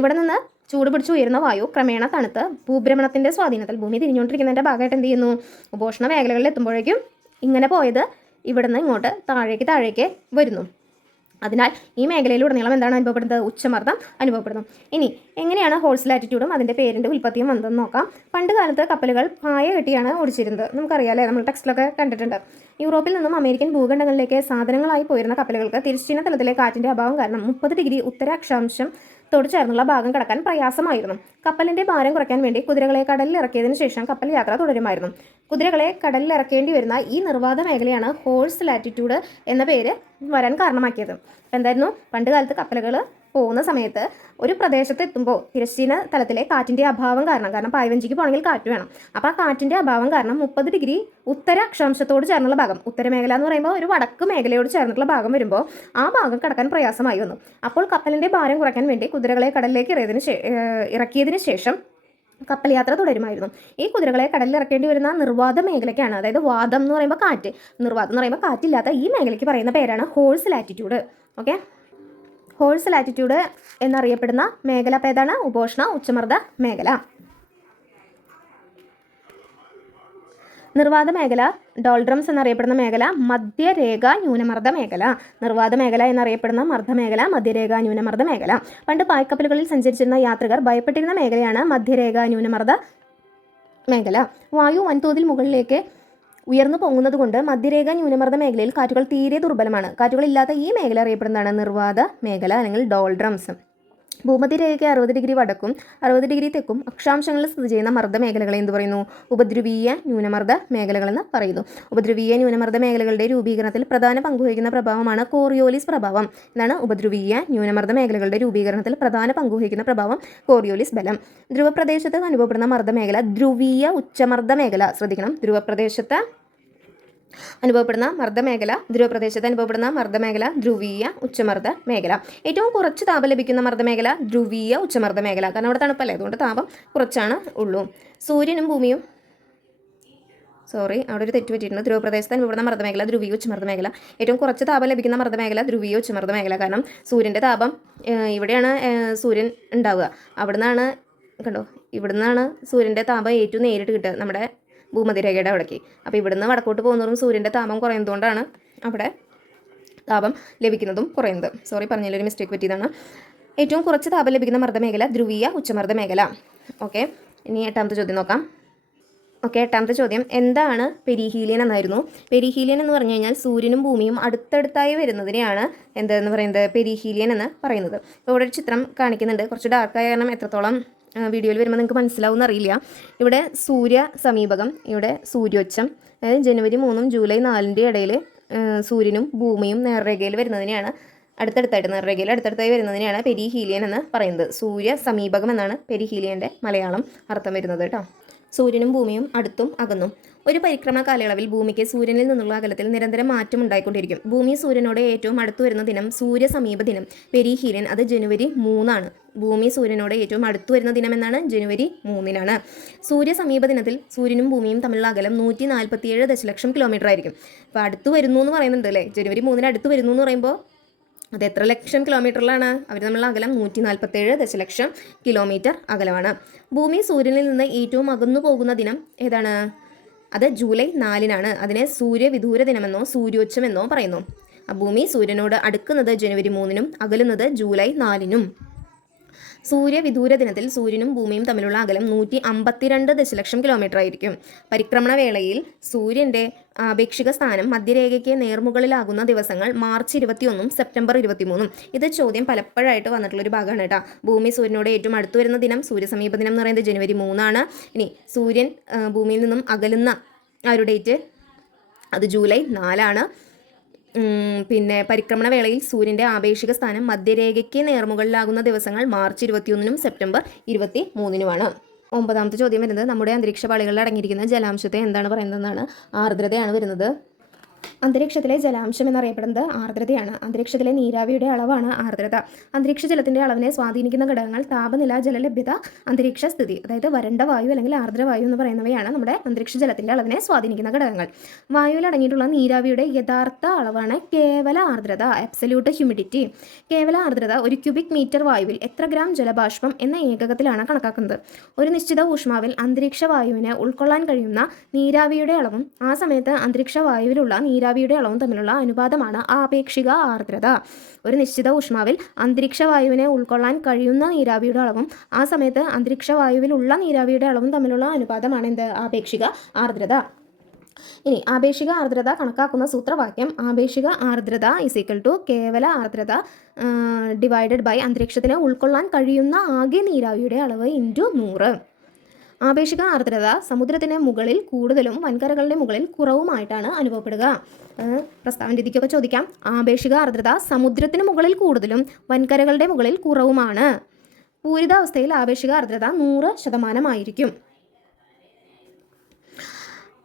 ഇവിടെ നിന്ന് ചൂട് പിടിച്ച് ഉയരുന്ന വായു ക്രമേണ തണുത്ത് ഭൂഭ്രമണത്തിൻ്റെ സ്വാധീനത്തിൽ ഭൂമി തിരിഞ്ഞുകൊണ്ടിരിക്കുന്നതിൻ്റെ ഭാഗമായിട്ട് എന്ത് ചെയ്യുന്നു? ഉപോഷ്ണ മേഖലകളിൽ എത്തുമ്പോഴേക്കും ഇങ്ങനെ പോയത് ഇവിടുന്ന് ഇങ്ങോട്ട് താഴേക്ക് വരുന്നു. അതിനാൽ ഈ മേഖലയിലുടനീളം എന്താണ് അനുഭവപ്പെടുന്നത്? ഉച്ചമർദ്ദം അനുഭവപ്പെടുന്നു. ഇനി എങ്ങനെയാണ് ഹോൾസ് ലാറ്റിറ്റ്യൂഡും അതിൻ്റെ പേരിൻ്റെ ഉൽപ്പത്തിയും വന്നതെന്ന് നോക്കാം. പണ്ട് കാലത്ത് കപ്പലുകൾ പായ കെട്ടിയാണ് ഓടിച്ചിരുന്നത്. നമുക്കറിയാമല്ലേ, നമ്മൾ ടെക്സ്റ്റിലൊക്കെ കണ്ടിട്ടുണ്ട്. യൂറോപ്പിൽ നിന്നും അമേരിക്കൻ ഭൂഖണ്ഡങ്ങളിലേക്ക് സാധനങ്ങളായി പോയിരുന്ന കപ്പലുകൾക്ക് തിരശ്ചീന തലത്തിലെ കാറ്റിൻ്റെ അഭാവം കാരണം 30 ഡിഗ്രി ഉത്തര അക്ഷാംശത്തോട് ചേർന്നുള്ള ഭാഗം കടക്കാൻ പ്രയാസമായിരുന്നു. കപ്പലിൻ്റെ ഭാരം കുറയ്ക്കാൻ വേണ്ടി കുതിരകളെ കടലിൽ ഇറക്കിയതിനു ശേഷം കപ്പൽ യാത്ര തുടരുമായിരുന്നു. കുതിരകളെ കടലിൽ ഇറക്കേണ്ടി വരുന്ന ഈ നിർവാത മേഖലയാണ് ഹോൾസ് ലാറ്റിറ്റ്യൂഡ് എന്ന പേര് വരാൻ കാരണമാക്കിയത്. എന്തായിരുന്നു? പണ്ട് കാലത്ത് കപ്പലുകൾ പോകുന്ന സമയത്ത് ഒരു പ്രദേശത്ത് എത്തുമ്പോൾ തിരശ്ചീന തലത്തിലെ കാറ്റിൻ്റെ അഭാവം കാരണം പായ്വഞ്ചിക്ക് പോകണമെങ്കിൽ കാറ്റ് വേണം. അപ്പോൾ ആ കാറ്റിൻ്റെ അഭാവം കാരണം 30 ഡിഗ്രി ഉത്തര അക്ഷാംശത്തോട് ചേർന്നുള്ള ഭാഗം, ഉത്തരമേഖല എന്ന് പറയുമ്പോൾ ഒരു വടക്ക് മേഖലയോട് ചേർന്നിട്ടുള്ള ഭാഗം വരുമ്പോൾ ആ ഭാഗം കടക്കാൻ പ്രയാസമായി വന്നു. അപ്പോൾ കപ്പലിൻ്റെ ഭാരം കുറയ്ക്കാൻ വേണ്ടി കുതിരകളെ കടലിലേക്ക് ഇറക്കിയതിന് ശേഷം കപ്പൽ യാത്ര തുടരുമായിരുന്നു. ഈ കുതിരകളെ കടലിൽ ഇറക്കേണ്ടി വരുന്ന നിർവാത മേഖലയ്ക്കാണ്, അതായത് വാദം എന്ന് പറയുമ്പോൾ കാറ്റ്, നിർവാദം എന്ന് പറയുമ്പോൾ കാറ്റില്ലാത്ത ഈ മേഖലയ്ക്ക് പറയുന്ന പേരാണ് horse latitude. Okay, horse latitude എന്നറിയപ്പെടുന്ന മേഖല ഏതാണ്? ഉപോഷ്ണ ഉച്ചമർദ്ദ മേഖല. നിർവാത മേഖല, ഡോൾഡ്രംസ് എന്നറിയപ്പെടുന്ന മേഖല, മധ്യരേഖാ ന്യൂനമർദ്ദ മേഖല. നിർവാത മേഖല എന്നറിയപ്പെടുന്ന മർദ്ദമേഖല, മധ്യരേഖാ ന്യൂനമർദ്ദ മേഖല. പണ്ട് പായ്ക്കപ്പലുകളിൽ സഞ്ചരിച്ചിരുന്ന യാത്രികർ ഭയപ്പെട്ടിരുന്ന മേഖലയാണ് മധ്യരേഖാ ന്യൂനമർദ്ദ മേഖല. വായു വൻതോതിൽ മുകളിലേക്ക് ഉയർന്നു പൊങ്ങുന്നത് കൊണ്ട് മധ്യരേഖാ ന്യൂനമർദ്ദ മേഖലയിൽ കാറ്റുകൾ തീരെ ദുർബലമാണ്. കാറ്റുകളില്ലാത്ത ഈ മേഖല അറിയപ്പെടുന്നതാണ് നിർവാത മേഖല അല്ലെങ്കിൽ ഡോൾഡ്രംസ്. ഭൂമധ്യരേഖയ്ക്ക് 60 ഡിഗ്രി വടക്കും 60 ഡിഗ്രി തെക്കും അക്ഷാംശങ്ങളിൽ സ്ഥിതി ചെയ്യുന്ന മർദ്ദ മേഖലകളെ എന്ത് പറയുന്നു? ഉപദ്രവീയ ന്യൂനമർദ്ദ മേഖലകളെന്ന് പറയുന്നു. ഉപദ്രവീയ ന്യൂനമർദ്ദ മേഖലകളുടെ രൂപീകരണത്തിൽ പ്രധാന പങ്കുവഹിക്കുന്ന പ്രഭാവമാണ് കോറിയോലിസ് പ്രഭാവം. എന്നാണ് ഉപദ്രവീയ ന്യൂനമർദ്ദ മേഖലകളുടെ രൂപീകരണത്തിൽ പ്രധാന പങ്കുവഹിക്കുന്ന പ്രഭാവം കോറിയോലിസ് ബലം. ധ്രുവപ്രദേശത്ത് അനുഭവപ്പെടുന്ന മർദ്ദ മേഖല ധ്രുവീയ ഉച്ചമർദ്ദ മേഖല. ശ്രദ്ധിക്കണം, ധ്രുവപ്രദേശത്ത് അനുഭവപ്പെടുന്ന മർദ്ദമേഖല, ധ്രുവപ്രദേശത്ത് അനുഭവപ്പെടുന്ന മർദ്ദമേഖല ധ്രുവീയ ഉച്ചമർദ്ദ മേഖല. ഏറ്റവും കുറച്ച് താപം ലഭിക്കുന്ന മർദ്ദമേഖല ധ്രുവീയ ഉച്ചമർദ്ദ മേഖല. കാരണം അവിടെ തണുപ്പല്ലേ, അതുകൊണ്ട് താപം കുറച്ചാണ് ഉള്ളൂ. സൂര്യനും ഭൂമിയും അവിടെ ഒരു തെറ്റ് പറ്റിയിട്ടുണ്ട്. ധ്രുവപ്രദേശത്ത് അനുഭവപ്പെടുന്ന മർദ്ദമേഖല ധ്രുവീയ ഉച്ചമർദ്ദ മേഖല. ഏറ്റവും കുറച്ച് താപം ലഭിക്കുന്ന മർദ്ദമേഖല ധ്രുവീയ ഉച്ചമർദ്ദ മേഖല. കാരണം സൂര്യൻ്റെ താപം ഇവിടെയാണ് സൂര്യൻ ഉണ്ടാവുക. ഇവിടുന്നാണ് സൂര്യൻ്റെ താപം ഏറ്റവും നേരിട്ട് കിട്ടുക നമ്മുടെ ഭൂമധ്യരേഖയുടെ അവിടേക്ക്. അപ്പോൾ ഇവിടുന്ന് വടക്കോട്ട് പോകുന്നതും സൂര്യൻ്റെ താപം കുറയുന്നതുകൊണ്ടാണ് അവിടെ താപം ലഭിക്കുന്നതും കുറയുന്നത്. സോറി, പറഞ്ഞതിലൊരു മിസ്റ്റേക്ക് പറ്റിയതാണ്. ഏറ്റവും കുറച്ച് താപം ലഭിക്കുന്ന മർദ്ദമേഖല ധ്രുവീയ ഉച്ചമർദ്ദ മേഖല. ഓക്കെ, ഇനി 8ാമത്തെ ചോദ്യം നോക്കാം. ഓക്കെ, 8ാമത്തെ ചോദ്യം എന്താണ് പെരിഹീലിയൻ എന്നായിരുന്നു. പെരിഹീലിയൻ എന്ന് പറഞ്ഞു കഴിഞ്ഞാൽ സൂര്യനും ഭൂമിയും അടുത്തടുത്തായി വരുന്നതിനെയാണ് എന്തെന്ന് പറയുന്നത്, പെരിഹീലിയൻ എന്ന് പറയുന്നത്. ഇപ്പോൾ ഇവിടെ ഒരു ചിത്രം കാണിക്കുന്നുണ്ട്, കുറച്ച് ഡാർക്കായ കാരണം എത്രത്തോളം വീഡിയോയിൽ വരുമ്പോൾ നിങ്ങൾക്ക് മനസ്സിലാവുമെന്ന് അറിയില്ല. ഇവിടെ സൂര്യ സമീപകം, ഇവിടെ സൂര്യോച്ചം, അതായത് ജനുവരി 3 ജൂലൈ 4 ഇടയിൽ സൂര്യനും ഭൂമിയും നേർരേഖയിൽ വരുന്നതിനെയാണ് നേർരേഖയിൽ അടുത്തടുത്തായി വരുന്നതിനെയാണ് പെരിഹീലിയൻ എന്ന് പറയുന്നത്. സൂര്യ സമീപകം എന്നാണ് പെരിഹീലിയൻ്റെ മലയാളം അർത്ഥം വരുന്നത് കേട്ടോ. സൂര്യനും ഭൂമിയും അടുത്തും അകന്നും. ഒരു പരിക്രമണ കാലയളവിൽ ഭൂമിക്ക് സൂര്യനിൽ നിന്നുള്ള അകലത്തിൽ നിരന്തരം മാറ്റം ഉണ്ടായിക്കൊണ്ടിരിക്കും. ഭൂമി സൂര്യനോട് ഏറ്റവും അടുത്തു വരുന്ന ദിനം സൂര്യ സമീപ ദിനം പെരിഹീലിയൻ, അത് ജനുവരി 3 ആണ്. ഭൂമി സൂര്യനോട് ഏറ്റവും അടുത്തു വരുന്ന ദിനം എന്നാണ് ജനുവരി 3 സൂര്യ സമീപ ദിനത്തിൽ സൂര്യനും ഭൂമിയും തമ്മിലുള്ള അകലം 147 ദശലക്ഷം കിലോമീറ്റർ ആയിരിക്കും. അപ്പോൾ അടുത്ത് വരുന്നു എന്ന് പറയുന്നുണ്ട് അല്ലേ, ജനുവരി 3 അടുത്ത് വരുന്നു എന്ന് പറയുമ്പോൾ അത് എത്ര ലക്ഷം കിലോമീറ്ററിലാണ് അവർ തമ്മിലുള്ള അകലം? 147 ദശലക്ഷം കിലോമീറ്റർ അകലമാണ്. ഭൂമി സൂര്യനിൽ നിന്ന് ഏറ്റവും അകന്നു പോകുന്ന ദിനം ഏതാണ്? അത് ജൂലൈ 4 അതിനെ സൂര്യവിദൂര ദിനമെന്നോ സൂര്യോച്ചമെന്നോ പറയുന്നു. ഭൂമി സൂര്യനോട് അടുക്കുന്നത് ജനുവരി 3 അകലുന്നത് ജൂലൈ 4 സൂര്യവിദൂര ദിനത്തിൽ സൂര്യനും ഭൂമിയും തമ്മിലുള്ള അകലം 152 ദശലക്ഷം കിലോമീറ്റർ ആയിരിക്കും. പരിക്രമണ വേളയിൽ സൂര്യൻ്റെ ആപേക്ഷിക സ്ഥാനം മധ്യരേഖയ്ക്ക് നേർമുകളിലാകുന്ന ദിവസങ്ങൾ മാർച്ച് 21 സെപ്റ്റംബർ 23. ഇത് ചോദ്യം പലപ്പോഴായിട്ട് വന്നിട്ടുള്ളൊരു ഭാഗമാണ് കേട്ടോ. ഭൂമി സൂര്യനോട് ഏറ്റവും അടുത്ത് വരുന്ന ദിനം സൂര്യസമീപ ദിനം എന്ന് പറയുന്നത് ജനുവരി 3 ഇനി സൂര്യൻ ഭൂമിയിൽ നിന്നും അകലുന്ന ആ ഒരു ഡേറ്റ് അത് ജൂലൈ 4 പിന്നെ പരിക്രമണ വേളയിൽ സൂര്യൻ്റെ ആപേക്ഷിക സ്ഥാനം മധ്യരേഖയ്ക്ക് നേർമുകളിലാകുന്ന ദിവസങ്ങൾ മാർച്ച് 21 സെപ്റ്റംബർ 23. 9ാമത്തെ ചോദ്യം വരുന്നത് നമ്മുടെ അന്തരീക്ഷ പാളികളിൽ അടങ്ങിയിരിക്കുന്ന ജലാംശത്തെ എന്താണ് പറയുന്നതെന്നാണ്. ആർദ്രതയാണ് വരുന്നത്. അന്തരീക്ഷത്തിലെ ജലാംശം എന്നറിയപ്പെടുന്നത് ആർദ്രതയാണ്. അന്തരീക്ഷത്തിലെ നീരാവിയുടെ അളവാണ് ആർദ്രത. അന്തരീക്ഷ ജലത്തിൻ്റെ അളവിനെ സ്വാധീനിക്കുന്ന ഘടകങ്ങൾ താപനില, ജലലഭ്യത, അന്തരീക്ഷ സ്ഥിതി, അതായത് വരണ്ട വായു അല്ലെങ്കിൽ ആർദ്രവായു എന്ന് പറയുന്നവയാണ് നമ്മുടെ അന്തരീക്ഷ ജലത്തിൻ്റെ അളവിനെ സ്വാധീനിക്കുന്ന ഘടകങ്ങൾ. വായുവിൽ അടങ്ങിയിട്ടുള്ള നീരാവിയുടെ യഥാർത്ഥ അളവാണ് കേവല ആർദ്രത, അബ്സല്യൂട്ട് ഹ്യൂമിഡിറ്റി. കേവല ആർദ്രത ഒരു ക്യൂബിക് മീറ്റർ വായുവിൽ എത്ര ഗ്രാം ജലബാഷ്പം എന്ന ഏകകത്തിലാണ് കണക്കാക്കുന്നത്. ഒരു നിശ്ചിത ഊഷ്മാവിൽ അന്തരീക്ഷ വായുവിനെ ഉൾക്കൊള്ളാൻ കഴിയുന്ന നീരാവിയുടെ അളവും ആ സമയത്ത് അന്തരീക്ഷ വായുവിലുള്ള നീരാവിയുടെ അളവും തമ്മിലുള്ള അനുപാതമാണ് ആപേക്ഷിക ആർദ്രത. ഒരു നിശ്ചിത ഊഷ്മാവിൽ അന്തരീക്ഷ വായുവിനെ ഉൾക്കൊള്ളാൻ കഴിയുന്ന നീരാവിയുടെ അളവും ആ സമയത്ത് അന്തരീക്ഷ വായുവിലുള്ള നീരാവിയുടെ അളവും തമ്മിലുള്ള അനുപാതമാണ് എന്ത്? ആപേക്ഷിക ആർദ്രത. ഇനി ആപേക്ഷിക ആർദ്രത കണക്കാക്കുന്ന സൂത്രവാക്യം ആപേക്ഷിക ആർദ്രത = കേവല ആർദ്രത ഡിവൈഡഡ് ബൈ അന്തരീക്ഷത്തിനെ ഉൾക്കൊള്ളാൻ കഴിയുന്ന ആകെ നീരാവിയുടെ അളവ് × 100. ആപേക്ഷിക ആർദ്രത സമുദ്രത്തിന് മുകളിൽ കൂടുതലും വൻകരകളുടെ മുകളിൽ കുറവുമായിട്ടാണ് അനുഭവപ്പെടുക. പ്രസ്താവന രീതിക്കൊക്കെ ചോദിക്കാം. ആപേക്ഷിക ആർദ്രത സമുദ്രത്തിന് മുകളിൽ കൂടുതലും വൻകരകളുടെ മുകളിൽ കുറവുമാണ്. പൂരിതാവസ്ഥയിൽ ആപേക്ഷിക ആർദ്രത 100% ആയിരിക്കും.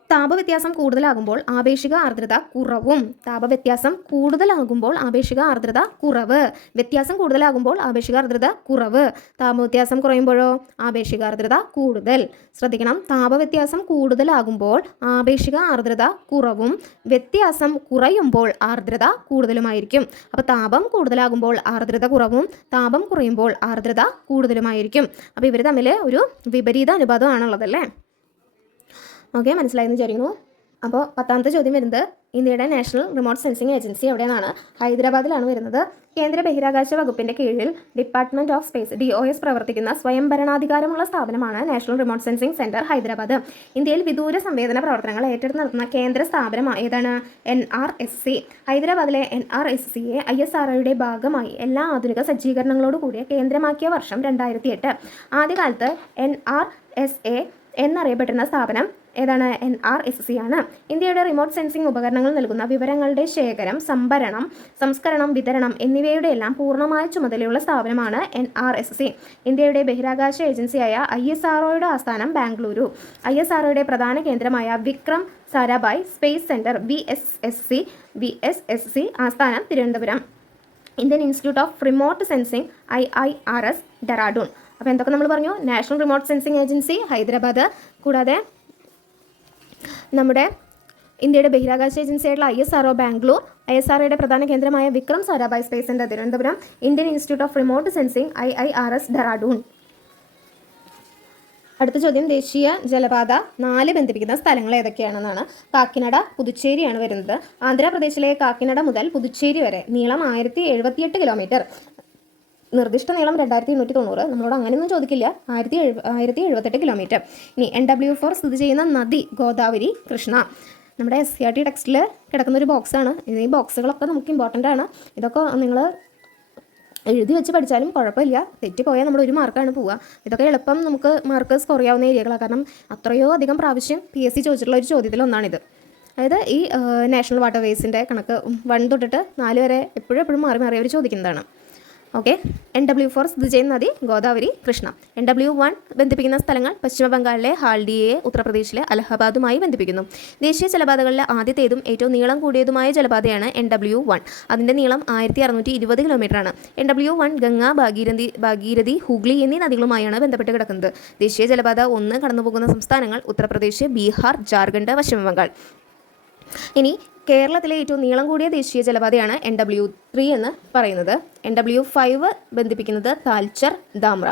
താപവ്യത്യാസം കൂടുതലാകുമ്പോൾ ആപേക്ഷിക ആർദ്രത കുറവും. താപവ്യത്യാസം കൂടുതലാകുമ്പോൾ ആപേക്ഷിക ആർദ്രത കുറവ്. വ്യത്യാസം കൂടുതലാകുമ്പോൾ ആപേക്ഷിക ആർദ്രത കുറവ്. താപവ്യത്യാസം കുറയുമ്പോഴോ ആപേക്ഷിക ആർദ്രത കൂടുതൽ. ശ്രദ്ധിക്കണം, താപവ്യത്യാസം കൂടുതലാകുമ്പോൾ ആപേക്ഷിക ആർദ്രത കുറവും വ്യത്യാസം കുറയുമ്പോൾ ആർദ്രത കൂടുതലുമായിരിക്കും. അപ്പോൾ താപം കൂടുതലാകുമ്പോൾ ആർദ്രത കുറവും താപം കുറയുമ്പോൾ ആർദ്രത കൂടുതലുമായിരിക്കും. അപ്പോൾ ഇവർ തമ്മിൽ ഒരു വിപരീത അനുപാതമാണുള്ളതല്ലേ. ഓക്കെ, മനസ്സിലായെന്ന് വിചാരിക്കുന്നു. അപ്പോൾ 10ാമത്തെ ചോദ്യം വരുന്നത് ഇന്ത്യയുടെ നാഷണൽ റിമോട്ട് സെൻസിങ് ഏജൻസി എവിടെയാണ്? ഹൈദരാബാദിലാണ് വരുന്നത്. കേന്ദ്ര ബഹിരാകാശ വകുപ്പിൻ്റെ കീഴിൽ ഡിപ്പാർട്ട്മെൻറ്റ് ഓഫ് സ്പേസ് DOS പ്രവർത്തിക്കുന്ന സ്വയം ഭരണാധികാരമുള്ള സ്ഥാപനമാണ് national remote sensing centre Hyderabad. ഇന്ത്യയിൽ വിദൂര സംവേദന പ്രവർത്തനങ്ങൾ ഏറ്റെടുത്ത് നടത്തുന്ന കേന്ദ്ര സ്ഥാപനം ഏതാണ്? NRSC. ഹൈദരാബാദിലെ NRSCയെ ISROയുടെ ഭാഗമായി എല്ലാ ആധുനിക സജ്ജീകരണങ്ങളോട് കൂടിയ കേന്ദ്രമാക്കിയ വർഷം 2008. ആദ്യകാലത്ത് NRSA എന്നറിയപ്പെട്ടിരുന്ന സ്ഥാപനം ഏതാണ്? NRSC ആണ്. ഇന്ത്യയുടെ റിമോട്ട് സെൻസിംഗ് ഉപകരണങ്ങൾ നൽകുന്ന വിവരങ്ങളുടെ ശേഖരം, സംസ്കരണം, വിതരണം എന്നിവയുടെ എല്ലാം പൂർണ്ണമായ ചുമതലയുള്ള സ്ഥാപനമാണ് NRSC. ഇന്ത്യയുടെ ബഹിരാകാശ ഏജൻസിയായ ISROയുടെ ആസ്ഥാനം ബാംഗ്ലൂരു. ISROയുടെ പ്രധാന കേന്ദ്രമായ Vikram Sarabhai space centre VSSC ആസ്ഥാനം Thiruvananthapuram. Indian institute of remote sensing IIRS Dehradun. അപ്പോൾ എന്തൊക്കെ നമ്മൾ പറഞ്ഞു? National remote sensing agency Hyderabad, കൂടാതെ നമ്മുടെ ഇന്ത്യയുടെ ബഹിരാകാശ ഏജൻസിയായിട്ടുള്ള ISRO ബാംഗ്ലൂർ, ISROയുടെ പ്രധാന കേന്ദ്രമായ Vikram Sarabhai space centre Thiruvananthapuram, Indian institute of remote sensing IIRS Dehradun. അടുത്ത ചോദ്യം, ദേശീയ ജലപാത 4 ബന്ധിപ്പിക്കുന്ന സ്ഥലങ്ങൾ ഏതൊക്കെയാണെന്നാണ്. കാക്കിനഡ, പുതുച്ചേരിയാണ് വരുന്നത്. ആന്ധ്രാപ്രദേശിലെ കാക്കിനഡ മുതൽ പുതുച്ചേരി വരെ നീളം 1078 കിലോമീറ്റർ. നിർദ്ദിഷ്ട നീളം 2890. നമ്മളോട് അങ്ങനെയൊന്നും ചോദിക്കില്ല. 1078 കിലോമീറ്റർ. ഇനി NW4 സ്ഥിതി ചെയ്യുന്ന നദി ഗോദാവരി, കൃഷ്ണ. നമ്മുടെ SCRT ടെക്സ്റ്റിൽ കിടക്കുന്ന ഒരു ബോക്സാണ്. ഈ ബോക്സുകളൊക്കെ നമുക്ക് ഇമ്പോർട്ടൻ്റ് ആണ്. ഇതൊക്കെ നിങ്ങൾ എഴുതി വെച്ച് പഠിച്ചാലും കുഴപ്പമില്ല. തെറ്റിപ്പോയാൽ നമ്മൾ 1 മാർക്കാണ് പോവുക. ഇതൊക്കെ എളുപ്പം നമുക്ക് മാർക്ക് സ്കോർ ചെയ്യാവുന്ന ഏരിയകളാണ്. കാരണം അത്രയോ അധികം പ്രാവശ്യം PSC ചോദിച്ചിട്ടുള്ള ഒരു ചോദ്യത്തിലൊന്നാണിത്. അതായത് ഈ നാഷണൽ വാട്ടർ വേസിൻ്റെ കണക്ക് 1 തൊട്ടിട്ട് 4 വരെ എപ്പോഴും മാറി മാറി അവർ ചോദിക്കുന്നതാണ്. ഓക്കെ. NW4 സ്ഥിതി ചെയ്യുന്ന നദി ഗോദാവരി, കൃഷ്ണ. NW1 ബന്ധിപ്പിക്കുന്ന സ്ഥലങ്ങൾ പശ്ചിമ ബംഗാളിലെ ഹാൽഡിയയെ ഉത്തർപ്രദേശിലെ അലഹബാദുമായി ബന്ധിപ്പിക്കുന്നു. ദേശീയ ജലപാതകളിലെ ആദ്യത്തേതും ഏറ്റവും നീളം കൂടിയതുമായ ജലപാതയാണ് NW1. അതിൻ്റെ നീളം 1620 കിലോമീറ്ററാണ്. NW1 ഗംഗ, ഭാഗീരഥി, ഹൂഗ്ലി എന്നീ നദികളുമായാണ് ബന്ധപ്പെട്ട് കിടക്കുന്നത്. ദേശീയ ജലപാത 1 കടന്നുപോകുന്ന സംസ്ഥാനങ്ങൾ ഉത്തർപ്രദേശ്, ബീഹാർ, ജാർഖണ്ഡ്, പശ്ചിമ ബംഗാൾ. ഇനി കേരളത്തിലെ ഏറ്റവും നീളം കൂടിയ ദേശീയ ജലപാതയാണ് NW3 എന്ന് പറയുന്നത്. NW5 ബന്ധിപ്പിക്കുന്നത് താൽച്ചർ, ധാമ്ര.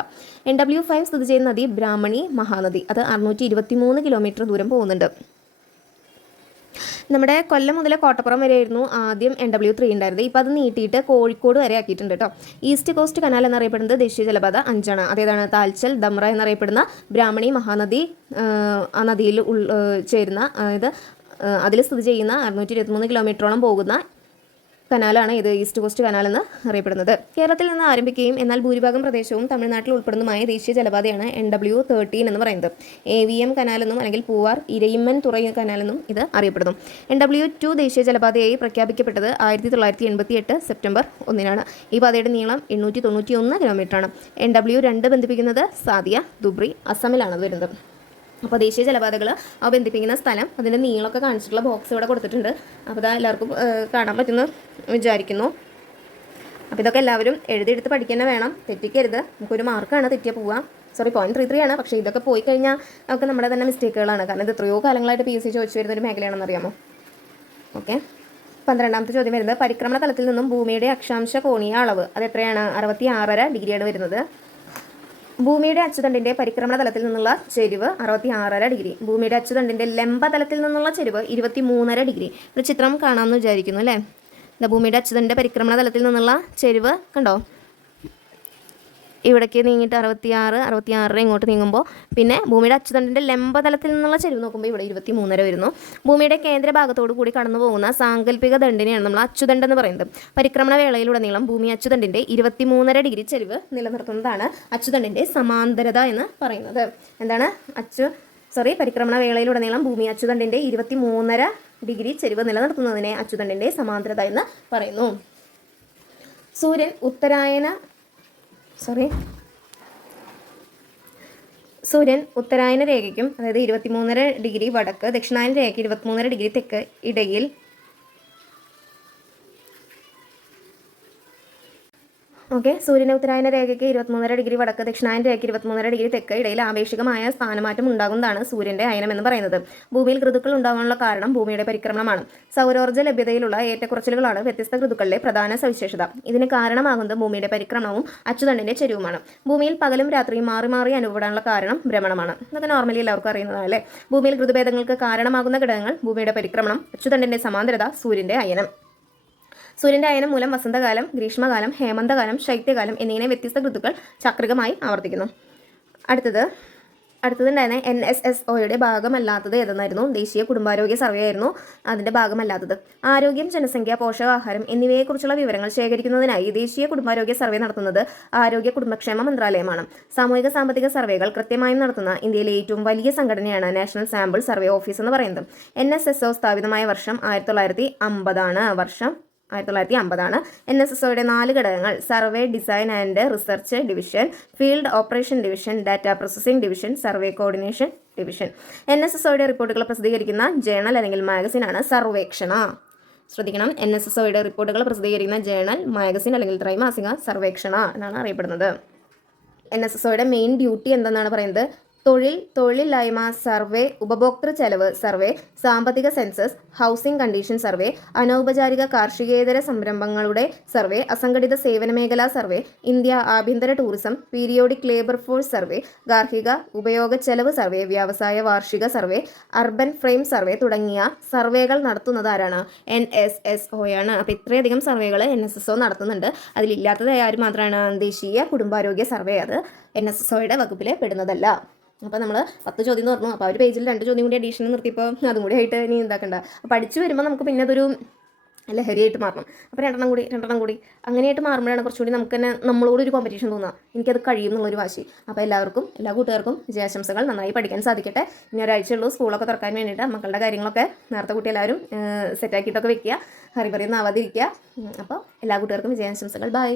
NW5 സ്ഥിതി ചെയ്യുന്ന നദി ബ്രാഹ്മണി, മഹാനദി. അത് 623 കിലോമീറ്റർ ദൂരം പോകുന്നുണ്ട്. നമ്മുടെ കൊല്ലം മുതൽ കോട്ടപ്പുറം വരെയായിരുന്നു ആദ്യം NW3 ഉണ്ടായിരുന്നത്. ഇപ്പോൾ അത് നീട്ടിയിട്ട് കോഴിക്കോട് വരെ ആക്കിയിട്ടുണ്ട് കേട്ടോ. ഈസ്റ്റ് കോസ്റ്റ് കനാൽ എന്നറിയപ്പെടുന്നത് ദേശീയ ജലപാത 5 ആണ്. അതേതാണ്? താൽച്ചൽ, ധമ്ര എന്നറിയപ്പെടുന്ന ബ്രാഹ്മണി, മഹാനദി ആ നദിയിൽ ചേരുന്ന, അതായത് അതിൽ സ്ഥിതി ചെയ്യുന്ന 623 കിലോമീറ്ററോളം പോകുന്ന കനാലാണ് ഇത് ഈസ്റ്റ് കോസ്റ്റ് കനാൽ എന്ന് അറിയപ്പെടുന്നത്. കേരളത്തിൽ നിന്ന് ആരംഭിക്കുകയും എന്നാൽ ഭൂരിഭാഗം പ്രദേശവും തമിഴ്നാട്ടിൽ ഉൾപ്പെടുന്നതുമായ ദേശീയ ജലപാതയാണ് NW13 എന്ന് പറയുന്നത്. AVM കനാലെന്നും അല്ലെങ്കിൽ പൂവാർ ഇരയിമ്മൻ തുറ കനാലെന്നും ഇത് അറിയപ്പെടുന്നു. NW2 ദേശീയ ജലപാതയായി പ്രഖ്യാപിക്കപ്പെട്ടത് 1988 സെപ്റ്റംബർ 1-നാണ്. ഈ പാതയുടെ നീളം 891 കിലോമീറ്ററാണ്. NW2 ബന്ധിപ്പിക്കുന്നത് സാദിയ, ദുബ്രി, അസമിലാണ് വരുന്നത്. അപ്പോൾ ദേശീയ ജലപാതകൾ ബന്ധിപ്പിക്കുന്ന സ്ഥലം, അതിൻ്റെ നീളമൊക്കെ കാണിച്ചിട്ടുള്ള ബോക്സ് ഇവിടെ കൊടുത്തിട്ടുണ്ട്. അപ്പോൾ അത് എല്ലാവർക്കും കാണാൻ പറ്റുമെന്ന് വിചാരിക്കുന്നു. അപ്പോൾ ഇതൊക്കെ എല്ലാവരും എഴുതിയെടുത്ത് പഠിക്കാൻ വേണം, തെറ്റിക്കരുത്. നമുക്കൊരു മാർക്കാണ് തെറ്റിയാൽ പോവുക. 0.33 ആണ്. പക്ഷേ ഇതൊക്കെ പോയി കഴിഞ്ഞാൽ ഒക്കെ നമ്മുടെ തന്നെ മിസ്റ്റേക്കുകളാണ്. കാരണം ഇത് എത്രയോ കാലങ്ങളായിട്ട് PSC ചോദിച്ചു വരുന്ന ഒരു മേഖലയാണെന്ന് അറിയാമോ. ഓക്കെ. 12ാമത്തെ ചോദ്യം വരുന്നത്, പരിക്രമണ തലത്തിൽ നിന്നും ഭൂമിയുടെ അക്ഷാംശ കോണീയ അളവ് അത് എത്രയാണ്? 66.5 ഡിഗ്രിയാണ് വരുന്നത്. ഭൂമിയുടെ അച്ചുതണ്ടിൻ്റെ പരിക്രമണ തലത്തിൽ നിന്നുള്ള ചെരിവ് 66.5 ഡിഗ്രി. ഭൂമിയുടെ അച്ചുതണ്ടിൻ്റെ ലംബ തലത്തിൽ നിന്നുള്ള ചെരിവ് 23.5 ഡിഗ്രി. ഒരു ചിത്രം കാണാമെന്ന് വിചാരിക്കുന്നു അല്ലേ. ഭൂമിയുടെ അച്ചുതണ്ടിൻ്റെ പരിക്രമണ തലത്തിൽ നിന്നുള്ള ചെരിവ് കണ്ടോ, ഇവിടേക്ക് നീങ്ങിയിട്ട് 66 ഇങ്ങോട്ട് നീങ്ങുമ്പോൾ, പിന്നെ ഭൂമിയുടെ അച്ചുതണ്ടിൻ്റെ ലംബതലത്തിൽ നിന്നുള്ള ചെരിവ് നോക്കുമ്പോൾ ഇവിടെ 23.5 വരുന്നു. ഭൂമിയുടെ കേന്ദ്ര ഭാഗത്തോടു കൂടി കടന്നു പോകുന്ന സാങ്കല്പിക ദണ്ഡിനെയാണ് നമ്മൾ അച്ചുതണ്ട് എന്ന് പറയുന്നത്. പരിക്രമണ വേളയിലുടനീളം ഭൂമി അച്ചുതണ്ടിൻ്റെ 23.5 ഡിഗ്രി ചെരിവ് നിലനിർത്തുന്നതാണ് അച്ചുതണ്ടിൻ്റെ സമാന്തരത എന്ന് പറയുന്നത്. എന്താണ്? പരിക്രമണ വേളയിലുടനീളം ഭൂമി അച്ചുതണ്ടിൻ്റെ 23.5 ഡിഗ്രി ചെരിവ് നിലനിർത്തുന്നതിനെ അച്ചുതണ്ടിൻ്റെ സമാന്തരത എന്ന് പറയുന്നു. സൂര്യൻ ഉത്തരായന രേഖയ്ക്കും, അതായത് 23.5 ഡിഗ്രി വടക്ക്, ദക്ഷിണായന രേഖയ്ക്ക് 23.5 ഡിഗ്രി തെക്ക് ഇടയിൽ സൂര്യൻ്റെ ഉത്തരായന രേഖയ്ക്ക് 23.5 ഡിഗ്രി വടക്ക്, ദക്ഷിണായന രേഖയ്ക്ക് 23.5 ഡിഗ്രി തെക്ക് ഇടയിൽ ആപേക്ഷികമായ സ്ഥാനമാറ്റം ഉണ്ടാകുന്നതാണ് സൂര്യൻ്റെ അയനം എന്ന് പറയുന്നത്. ഭൂമിയിൽ ഋതുക്കൾ ഉണ്ടാകാനുള്ള കാരണം ഭൂമിയുടെ പരിക്രമണമാണ്. സൗരോർജ്ജ ലഭ്യതയിലുള്ള ഏറ്റക്കുറച്ചിലുകളാണ് വ്യത്യസ്ത ഋതുക്കളുടെ പ്രധാന സവിശേഷത. ഇതിന് കാരണമാകുന്നത് ഭൂമിയുടെ പരിക്രമണവും അച്ചുതണ്ടിൻ്റെ ചെരിവുമാണ്. ഭൂമിയിൽ പകലും രാത്രിയും മാറി മാറി അനുഭവപ്പെടാനുള്ള കാരണം ഭ്രമണമാണ്. ഇതൊക്കെ നോർമലി എല്ലാവർക്കും അറിയുന്നതല്ലേ. ഭൂമിയിൽ ഋതുഭേദങ്ങൾക്ക് കാരണമാകുന്ന ഘടകങ്ങൾ ഭൂമിയുടെ പരിക്രമണം, അച്ചുതണ്ടിൻ്റെ സമാന്തരത, സൂര്യൻ്റെ അയനം. സൂര്യൻ്റെ അയനം മൂലം വസന്തകാലം, ഗ്രീഷ്മകാലം, ഹേമന്തകാലം, ശൈത്യകാലം എന്നിങ്ങനെ വ്യത്യസ്ത ഋതുക്കൾ ചക്രികമായി ആവർത്തിക്കുന്നു. അടുത്തതുണ്ടായിരുന്ന NSSOയുടെ ഭാഗമല്ലാത്തത് ഏതെന്നായിരുന്നു? ദേശീയ കുടുംബാരോഗ്യ സർവേ ആയിരുന്നു അതിൻ്റെ ഭാഗമല്ലാത്തത്. ആരോഗ്യം, ജനസംഖ്യ, പോഷകാഹാരം എന്നിവയെക്കുറിച്ചുള്ള വിവരങ്ങൾ ശേഖരിക്കുന്നതിനായി ദേശീയ കുടുംബാരോഗ്യ സർവേ നടത്തുന്നത് ആരോഗ്യ കുടുംബക്ഷേമ മന്ത്രാലയമാണ്. സാമൂഹിക സാമ്പത്തിക സർവേകൾ കൃത്യമായും നടത്തുന്ന ഇന്ത്യയിലെ ഏറ്റവും വലിയ സംഘടനയാണ് നാഷണൽ സാമ്പിൾ സർവേ ഓഫീസ് എന്ന് പറയുന്നത്. NSSO സ്ഥാപിതമായ വർഷം 1950 ആണ്. NSSOയുടെ 4 ഘടകങ്ങൾ: survey, design and research division, field operation division, data processing division, survey coordination division. NSSOയുടെ റിപ്പോർട്ടുകൾ പ്രസിദ്ധീകരിക്കുന്ന ജേണൽ അല്ലെങ്കിൽ മാഗസിനാണ് സർവേക്ഷണ. ശ്രദ്ധിക്കണം, NSSOയുടെ റിപ്പോർട്ടുകൾ പ്രസിദ്ധീകരിക്കുന്ന ജേണൽ, മാഗസിൻ അല്ലെങ്കിൽ ത്രൈമാസിക സർവേക്ഷണ എന്നാണ് അറിയപ്പെടുന്നത്. NSSOയുടെ മെയിൻ ഡ്യൂട്ടി എന്തെന്നാണ് പറയുന്നത്? തൊഴിലില്ലായ്മ സർവേ, ഉപഭോക്തൃ ചെലവ് സർവേ, സാമ്പത്തിക സെൻസസ്, ഹൗസിംഗ് കണ്ടീഷൻ സർവേ, അനൗപചാരിക കാർഷികേതര സംരംഭങ്ങളുടെ സർവേ, അസംഘടിത സേവന മേഖലാ സർവേ, ഇന്ത്യ ആഭ്യന്തര tourism, periodic labour force survey, ഗാർഹിക ഉപയോഗ ചെലവ് സർവേ, വ്യവസായ വാർഷിക സർവേ, അർബൻ ഫ്രെയിം സർവേ തുടങ്ങിയ സർവേകൾ നടത്തുന്നത് ആരാണ്? NSSO ആണ്. അപ്പോൾ ഇത്രയധികം സർവേകൾ NSSO നടത്തുന്നുണ്ട്. അതിലില്ലാത്തത് ആര് മാത്രമാണ്? ദേശീയ കുടുംബാരോഗ്യ സർവേ. അത് NSSOയുടെ വകുപ്പിൽ പെടുന്നതല്ല. അപ്പോൾ നമ്മൾ 10 ചോദ്യം തുറന്നു. അപ്പോൾ ആ ഒരു പേജിൽ 2 ചോദ്യം കൂടി അഡീഷണൽ നിർത്തിയപ്പോൾ അതും കൂടി ആയിട്ട് ഇനി എന്താക്കണ്ട. പഠിച്ചു വരുമ്പോൾ നമുക്ക് പിന്നെ അതൊരു ലഹരിയായിട്ട് മാറണം. അപ്പോൾ രണ്ടെണ്ണം കൂടി അങ്ങനെയായിട്ട് മാറുമ്പോഴാണ് കുറച്ചുകൂടി നമുക്ക് തന്നെ നമ്മളോടൊരു കോമ്പറ്റീഷൻ തോന്നുക. എനിക്കത് കഴിയും എന്നുള്ളൊരു വാശി. അപ്പോൾ എല്ലാ കൂട്ടുകാർക്കും വിജയാശംസകൾ. നന്നായി പഠിക്കാൻ സാധിക്കട്ടെ. ഇനി ഒരാഴ്ചയുള്ളൂ സ്കൂളൊക്കെ തുറക്കാൻ വേണ്ടിയിട്ട്. മക്കളുടെ കാര്യങ്ങളൊക്കെ നേരത്തെ കൂട്ടി എല്ലാവരും സെറ്റാക്കിയിട്ടൊക്കെ വെക്കുക. ഹറി പറയുന്ന ആവാതിരിക്കുക. അപ്പോൾ എല്ലാ കൂട്ടുകാർക്കും വിജയാശംസകൾ. ബൈ.